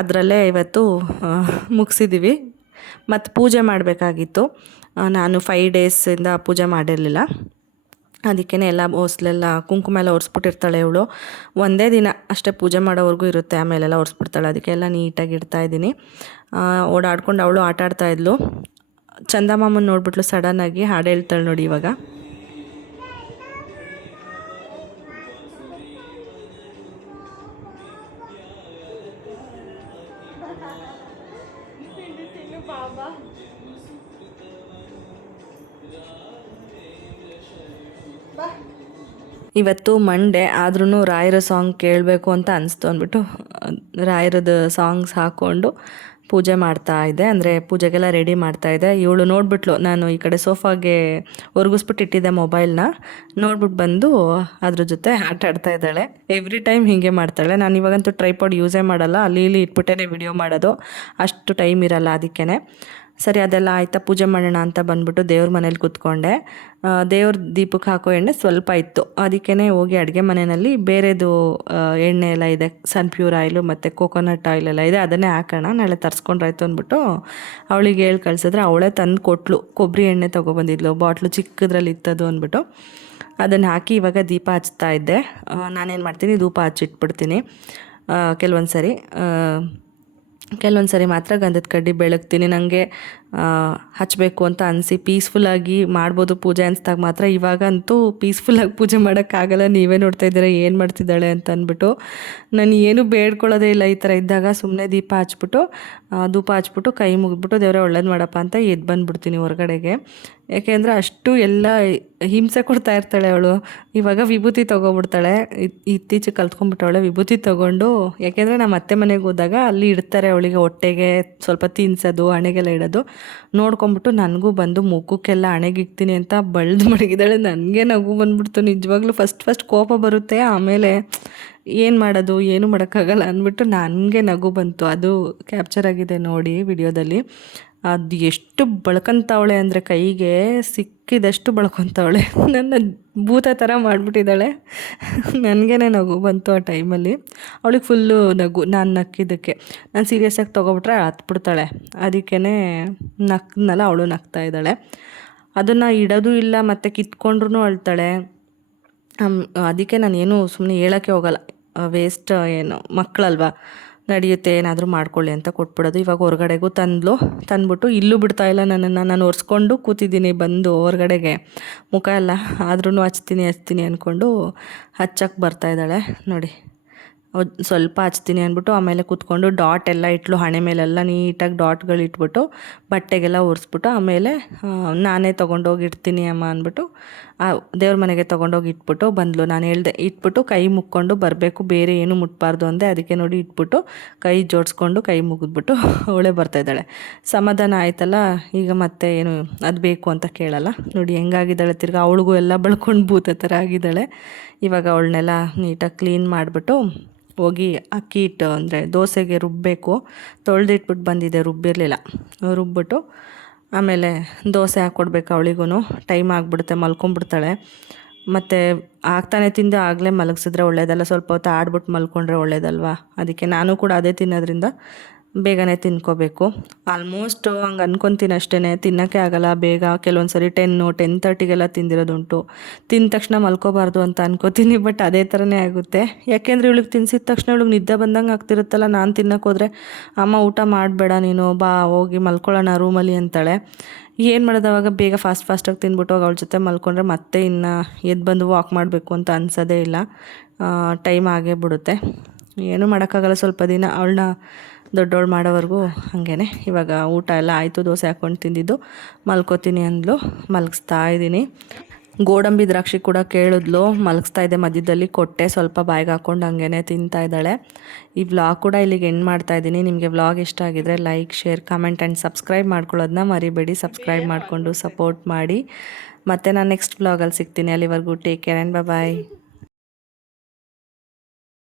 ಅದರಲ್ಲೇ ಇವತ್ತು ಮುಗಿಸಿದ್ದೀವಿ. ಮತ್ತು ಪೂಜೆ ಮಾಡಬೇಕಾಗಿತ್ತು. ನಾನು 5 ಡೇಸಿಂದ ಪೂಜೆ ಮಾಡಿರಲಿಲ್ಲ. ಅದಕ್ಕೇ ಎಲ್ಲ ಹೊಸ್ಲೆಲ್ಲ ಕುಂಕುಮ ಎಲ್ಲ ಒರೆಸ್ಬಿಟ್ಟಿರ್ತಾಳೆ ಇವಳು. ಒಂದೇ ದಿನ ಅಷ್ಟೇ ಪೂಜೆ ಮಾಡೋವರೆಗೂ ಇರುತ್ತೆ, ಆಮೇಲೆಲ್ಲ ಒರೆಸ್ಬಿಡ್ತಾಳೆ. ಅದಕ್ಕೆಲ್ಲ ನೀಟಾಗಿ ಇಡ್ತಾಯಿದ್ದೀನಿ. ಓಡಾಡ್ಕೊಂಡು ಅವಳು ಆಟಾಡ್ತಾಯಿದ್ಲು. ಚಂದಮಾಮನ ನೋಡ್ಬಿಟ್ಲು ಸಡನ್ನಾಗಿ, ಹಾಡು ಹೇಳ್ತಾಳೆ ನೋಡಿ ಇವಾಗ. ಇವತ್ತು ಮಂಡೇ ಆದ್ರೂ ರಾಯರ ಸಾಂಗ್ ಕೇಳಬೇಕು ಅಂತ ಅನಿಸ್ತು ಅಂದ್ಬಿಟ್ಟು ರಾಯರದ್ದು ಸಾಂಗ್ಸ್ ಹಾಕ್ಕೊಂಡು ಪೂಜೆ ಮಾಡ್ತಾ ಇದ್ದೆ. ಅಂದರೆ ಪೂಜೆಗೆಲ್ಲ ರೆಡಿ ಮಾಡ್ತಾಯಿದ್ದೆ. ಇವಳು ನೋಡಿಬಿಟ್ಲು, ನಾನು ಈ ಕಡೆ ಸೋಫಾಗೆ ಒರ್ಗಿಸ್ಬಿಟ್ಟು ಇಟ್ಟಿದ್ದೆ ಮೊಬೈಲ್ನ, ನೋಡ್ಬಿಟ್ಟು ಬಂದು ಅದ್ರ ಜೊತೆ ಆಟ ಆಡ್ತಾ ಇದ್ದಾಳೆ. ಎವ್ರಿ ಟೈಮ್ ಹೀಗೆ ಮಾಡ್ತಾಳೆ. ನಾನು ಇವಾಗಂತೂ ಟ್ರೈಪಾಡ್ ಯೂಸೇ ಮಾಡಲ್ಲ, ಅಲ್ಲಿ ಇಲ್ಲಿ ಇಟ್ಬಿಟ್ಟೇ ವಿಡಿಯೋ ಮಾಡೋದು, ಅಷ್ಟು ಟೈಮ್ ಇರಲ್ಲ. ಅದಕ್ಕೇ ಸರಿ ಅದೆಲ್ಲ ಆಯಿತಾ, ಪೂಜೆ ಮಾಡೋಣ ಅಂತ ಬಂದ್ಬಿಟ್ಟು ದೇವ್ರ ಮನೇಲಿ ಕೂತ್ಕೊಂಡೆ. ದೇವ್ರ ದೀಪಕ್ಕೆ ಹಾಕೋ ಎಣ್ಣೆ ಸ್ವಲ್ಪ ಇತ್ತು, ಅದಕ್ಕೇ ಹೋಗಿ ಅಡುಗೆ ಮನೆಯಲ್ಲಿ ಬೇರೆದು ಎಣ್ಣೆ ಎಲ್ಲ ಇದೆ, ಸನ್ಪ್ಯೂರ್ ಆಯಿಲು ಮತ್ತು ಕೋಕೋನಟ್ ಆಯಿಲ್ ಎಲ್ಲ ಇದೆ, ಅದನ್ನೇ ಹಾಕೋಣ, ನಾಳೆ ತರಿಸ್ಕೊಂಡ್ರಾಯ್ತು ಅಂದ್ಬಿಟ್ಟು ಅವಳಿಗೆ ಹೇಳಿ ಕಳಿಸಿದ್ರೆ ಅವಳೇ ತಂದು ಕೊಟ್ಲು. ಕೊಬ್ಬರಿ ಎಣ್ಣೆ ತೊಗೊಬಂದಿದ್ಲು, ಬಾಟ್ಲು ಚಿಕ್ಕದ್ರಲ್ಲಿ ಇತ್ತದು ಅಂದ್ಬಿಟ್ಟು ಅದನ್ನು ಹಾಕಿ ಇವಾಗ ದೀಪ ಹಚ್ತಾ ಇದ್ದೆ. ನಾನೇನು ಮಾಡ್ತೀನಿ, ಧೂಪ ಹಚ್ಚಿಟ್ಬಿಡ್ತೀನಿ. ಕೆಲವೊಂದು ಸರಿ ಮಾತ್ರ ಗಂಧದ ಕಡ್ಡಿ ಬೆಳಗ್ತೀನಿ. ನನಗೆ ಹಚ್ಚಬೇಕು ಅಂತ ಅನಿಸಿ ಪೀಸ್ಫುಲ್ಲಾಗಿ ಮಾಡ್ಬೋದು ಪೂಜೆ ಅನಿಸ್ದಾಗ ಮಾತ್ರ. ಇವಾಗಂತೂ ಪೀಸ್ಫುಲ್ಲಾಗಿ ಪೂಜೆ ಮಾಡೋಕ್ಕಾಗಲ್ಲ. ನೀವೇ ನೋಡ್ತಾ ಇದ್ದೀರಾ ಏನು ಮಾಡ್ತಿದ್ದಾಳೆ ಅಂತ ಅಂದ್ಬಿಟ್ಟು. ನಾನು ಏನು ಬೇಡ್ಕೊಳ್ಳೋದೇ ಇಲ್ಲ ಈ ಥರ ಇದ್ದಾಗ. ಸುಮ್ಮನೆ ಧೂಪ ಹಚ್ಬಿಟ್ಟು ಕೈ ಮುಗಿದ್ಬಿಟ್ಟು ದೇವರೇ ಒಳ್ಳೇದು ಮಾಡಪ್ಪ ಅಂತ ಎದ್ದು ಬಂದುಬಿಡ್ತೀನಿ ಹೊರಗಡೆಗೆ. ಯಾಕೆಂದರೆ ಅಷ್ಟು ಎಲ್ಲ ಹಿಂಸೆ ಕೊಡ್ತಾ ಇರ್ತಾಳೆ ಅವಳು. ಇವಾಗ ವಿಭೂತಿ ತೊಗೊಬಿಡ್ತಾಳೆ. ಇತ್ತೀಚೆಗೆ ಕಲ್ತ್ಕೊಂಡ್ಬಿಟ್ಟವಳೆ ವಿಭೂತಿ ತೊಗೊಂಡು. ಯಾಕೆಂದರೆ ನಮ್ಮ ಅತ್ತೆ ಮನೆಗೆ ಹೋದಾಗ ಅಲ್ಲಿ ಇಡ್ತಾರೆ ಅವಳಿಗೆ ಹೊಟ್ಟೆಗೆ ಸ್ವಲ್ಪ ತಿನ್ಸೋದು, ಹಣೆಗೆಲ್ಲ ಇಡೋದು. ನೋಡ್ಕೊಂಬಿಟ್ಟು ನನಗೂ ಬಂದು ಮುಖಕ್ಕೆಲ್ಲ ಹಣೆಗೆ ಇಕ್ತೀನಿ ಅಂತ ಬಳ್ದು ಮಡಗಿದ್ದಾಳೆ. ನನಗೆ ನಗು ಬಂದ್ಬಿಡ್ತು ನಿಜವಾಗ್ಲೂ. ಫಸ್ಟ್ ಕೋಪ ಬರುತ್ತೆ, ಆಮೇಲೆ ಏನು ಮಾಡೋದು, ಏನು ಮಾಡೋಕ್ಕಾಗಲ್ಲ ಅಂದ್ಬಿಟ್ಟು ನನಗೆ ನಗು ಬಂತು. ಅದು ಕ್ಯಾಪ್ಚರ್ ಆಗಿದೆ ನೋಡಿ ವಿಡಿಯೋದಲ್ಲಿ. ಅದು ಎಷ್ಟು ಬಳ್ಕೊಂತವಳೆ ಅಂದರೆ ಕೈಗೆ ಸಿಕ್ಕಿದಷ್ಟು ಬಳ್ಕೊತವಳೆ. ನನ್ನ ಭೂತ ಥರ ಮಾಡಿಬಿಟ್ಟಿದ್ದಾಳೆ. ನನಗೇ ನಗು ಬಂತು ಆ ಟೈಮಲ್ಲಿ. ಅವಳಿಗೆ ಫುಲ್ಲು ನಗು ನಾನು ನಕ್ಕಿದ್ದಕ್ಕೆ. ನಾನು ಸೀರಿಯಸ್ಸಾಗಿ ತೊಗೊಬಿಟ್ರೆ ಹತ್ಬಿಡ್ತಾಳೆ. ಅದಕ್ಕೇ ನಕ್ಕನಲ್ಲ, ಅವಳು ನಗ್ತಾ ಇದ್ದಾಳೆ. ಅದನ್ನು ಇಡೋದು ಇಲ್ಲ, ಮತ್ತು ಕಿತ್ಕೊಂಡ್ರೂ ಅಳ್ತಾಳೆ. ಅದಕ್ಕೆ ನಾನೇನು ಸುಮ್ಮನೆ ಹೇಳೋಕ್ಕೆ ಹೋಗಲ್ಲ. ವೇಸ್ಟ್, ಏನು ಮಕ್ಕಳಲ್ವ, ನಡೆಯುತ್ತೆ ಏನಾದರೂ ಮಾಡ್ಕೊಳ್ಳಿ ಅಂತ ಕೊಟ್ಬಿಡೋದು. ಇವಾಗ ಹೊರಗಡೆಗೂ ತಂದ್ಬಿಟ್ಟು ಇಲ್ಲೂ ಬಿಡ್ತಾಯಿಲ್ಲ ನನ್ನನ್ನು. ನಾನು ಒರೆಸ್ಕೊಂಡು ಕೂತಿದ್ದೀನಿ ಬಂದು ಹೊರಗಡೆಗೆ ಮುಖ ಎಲ್ಲ. ಆದ್ರೂ ಹಚ್ತೀನಿ ಅಂದ್ಕೊಂಡು ಹಚ್ಚಕ್ಕೆ ಬರ್ತಾಯಿದ್ದಾಳೆ ನೋಡಿ. ಸ್ವಲ್ಪ ಹಚ್ತೀನಿ ಅಂದ್ಬಿಟ್ಟು ಆಮೇಲೆ ಕೂತ್ಕೊಂಡು ಡಾಟ್ ಎಲ್ಲ ಇಟ್ಲು ಹಣೆ ಮೇಲೆಲ್ಲ ನೀಟಾಗಿ ಡಾಟ್ಗಳು ಇಟ್ಬಿಟ್ಟು ಬಟ್ಟೆಗೆಲ್ಲ ಒರೆಸ್ಬಿಟ್ಟು ಆಮೇಲೆ ನಾನೇ ತೊಗೊಂಡೋಗಿ ಇಡ್ತೀನಿ ಅಮ್ಮ ಅಂದ್ಬಿಟ್ಟು ದೇವ್ರ ಮನೆಗೆ ತೊಗೊಂಡೋಗಿ ಇಟ್ಬಿಟ್ಟು ಬಂದ್ಲು. ನಾನು ಹೇಳ್ದೆ ಇಟ್ಬಿಟ್ಟು ಕೈ ಮುಕ್ಕೊಂಡು ಬರಬೇಕು, ಬೇರೆ ಏನು ಮುಟ್ಬಾರ್ದು ಅಂದೆ. ಅದಕ್ಕೆ ನೋಡಿ ಇಟ್ಬಿಟ್ಟು ಕೈ ಜೋಡಿಸ್ಕೊಂಡು ಕೈ ಮುಗಿದ್ಬಿಟ್ಟು ಅವಳೇ ಬರ್ತಾಯಿದ್ದಾಳೆ. ಸಮಾಧಾನ ಆಯ್ತಲ್ಲ. ಈಗ ಮತ್ತೆ ಏನು ಅದು ಬೇಕು ಅಂತ ಕೇಳಲ್ಲ. ನೋಡಿ ಹೆಂಗಾಗಿದ್ದಾಳೆ. ತಿರ್ಗಿ ಅವಳಿಗೂ ಎಲ್ಲ ಬಳ್ಕೊಂಡು ಭೂತ ಥರ ಆಗಿದ್ದಾಳೆ. ಇವಾಗ ಅವಳನ್ನೆಲ್ಲ ನೀಟಾಗಿ ಕ್ಲೀನ್ ಮಾಡಿಬಿಟ್ಟು ಹೋಗಿ ಅಕ್ಕಿ ಹಿಟ್ಟು ಅಂದರೆ ದೋಸೆಗೆ ರುಬ್ಬಬೇಕು. ತೊಳೆದಿಟ್ಬಿಟ್ಟು ಬಂದಿದ್ದೆ, ರುಬ್ಬಿರಲಿಲ್ಲ. ರುಬ್ಬಿಟ್ಟು ಆಮೇಲೆ ದೋಸೆ ಹಾಕ್ಕೊಡ್ಬೇಕು ಅವಳಿಗೂ. ಟೈಮ್ ಆಗಿಬಿಡುತ್ತೆ, ಮಲ್ಕೊಂಡ್ಬಿಡ್ತಾಳೆ. ಮತ್ತು ಆಗ್ತಾನೆ ತಿಂದು ಆಗಲೇ ಮಲಗಿಸಿದ್ರೆ ಒಳ್ಳೇದಲ್ಲ, ಸ್ವಲ್ಪ ಹೊತ್ತು ಆಡ್ಬಿಟ್ಟು ಮಲ್ಕೊಂಡ್ರೆ ಒಳ್ಳೇದಲ್ವ. ಅದಕ್ಕೆ ನಾನು ಕೂಡ ಅದೇ ತಿನ್ನೋದ್ರಿಂದ ಬೇಗನೆ ತಿನ್ಕೋಬೇಕು. ಆಲ್ಮೋಸ್ಟ್ ಹಂಗೆ ಅನ್ಕೊತೀನಿ ಅಷ್ಟೇ, ತಿನ್ನೋಕ್ಕೆ ಆಗಲ್ಲ ಬೇಗ. ಕೆಲವೊಂದು ಸರಿ 10:30 ತಿಂದಿರೋದುಂಟು. ತಿಂದ ತಕ್ಷಣ ಮಲ್ಕೋಬಾರ್ದು ಅಂತ ಅನ್ಕೋತೀನಿ, ಬಟ್ ಅದೇ ಥರನೇ ಆಗುತ್ತೆ. ಯಾಕೆಂದರೆ ಇವಳಿಗೆ ತಿನ್ಸಿದ ತಕ್ಷಣ ಇವಳಿಗೆ ನಿದ್ದೆ ಬಂದಂಗೆ ಆಗ್ತಿರುತ್ತಲ್ಲ. ನಾನು ತಿನ್ನೋಕೆ ಹೋದರೆ ಅಮ್ಮ ಊಟ ಮಾಡಬೇಡ ನೀನು, ಬಾ ಹೋಗಿ ಮಲ್ಕೊಳ್ಳೋಣ ರೂಮಲ್ಲಿ ಅಂತಾಳೆ. ಏನು ಮಾಡೋದು ಅವಾಗ? ಬೇಗ ಫಾಸ್ಟಾಗಿ ತಿಂದ್ಬಿಟ್ಟು ಅವಳ ಜೊತೆ ಮಲ್ಕೊಂಡ್ರೆ ಮತ್ತೆ ಇನ್ನು ಎದ್ದು ಬಂದು ವಾಕ್ ಮಾಡಬೇಕು ಅಂತ ಅನ್ಸೋದೇ ಇಲ್ಲ. ಟೈಮ್ ಆಗೇ ಬಿಡುತ್ತೆ. ಏನೂ ಮಾಡೋಕ್ಕಾಗಲ್ಲ. ಸ್ವಲ್ಪ ದಿನ ಅವಳನ್ನ ದೊಡ್ಡವಳು ಮಾಡೋವರೆಗೂ ಹಾಗೇ. ಇವಾಗ ಊಟ ಎಲ್ಲ ಆಯಿತು, ದೋಸೆ ಹಾಕ್ಕೊಂಡು ತಿಂದಿದ್ದು. ಮಲ್ಕೋತೀನಿ ಅಂದ್ಲು, ಮಲಗಿಸ್ತಾ ಇದ್ದೀನಿ. ಗೋಡಂಬಿ ದ್ರಾಕ್ಷಿ ಕೂಡ ಕೇಳಿದ್ಲು, ಮಲಗಿಸ್ತಾ ಇದ್ದೆ. ಮಧ್ಯದಲ್ಲಿ ಕೊಟ್ಟೆ, ಸ್ವಲ್ಪ ಬಾಯಿಗೆ ಹಾಕ್ಕೊಂಡು ಹಂಗೇ ತಿಂತಾ ಇದ್ದಾಳೆ. ಈ ವ್ಲಾಗ್ ಕೂಡ ಇಲ್ಲಿಗೆ ಎಂಡ್ ಮಾಡ್ತಾಯಿದ್ದೀನಿ. ನಿಮಗೆ ವ್ಲಾಗ್ ಇಷ್ಟ ಆಗಿದ್ರೆ like, share, comment and subscribe ಮಾಡ್ಕೊಳ್ಳೋದನ್ನ ಮರಿಬೇಡಿ. ಸಬ್ಸ್ಕ್ರೈಬ್ ಮಾಡಿಕೊಂಡು ಸಪೋರ್ಟ್ ಮಾಡಿ. ಮತ್ತು ನಾನು ನೆಕ್ಸ್ಟ್ ವ್ಲಾಗಲ್ಲಿ ಸಿಗ್ತೀನಿ. ಅಲ್ಲಿವರೆಗೂ ಟೇಕ್ ಕೇರ್ ಆ್ಯಂಡ್ ಬಾಯ್.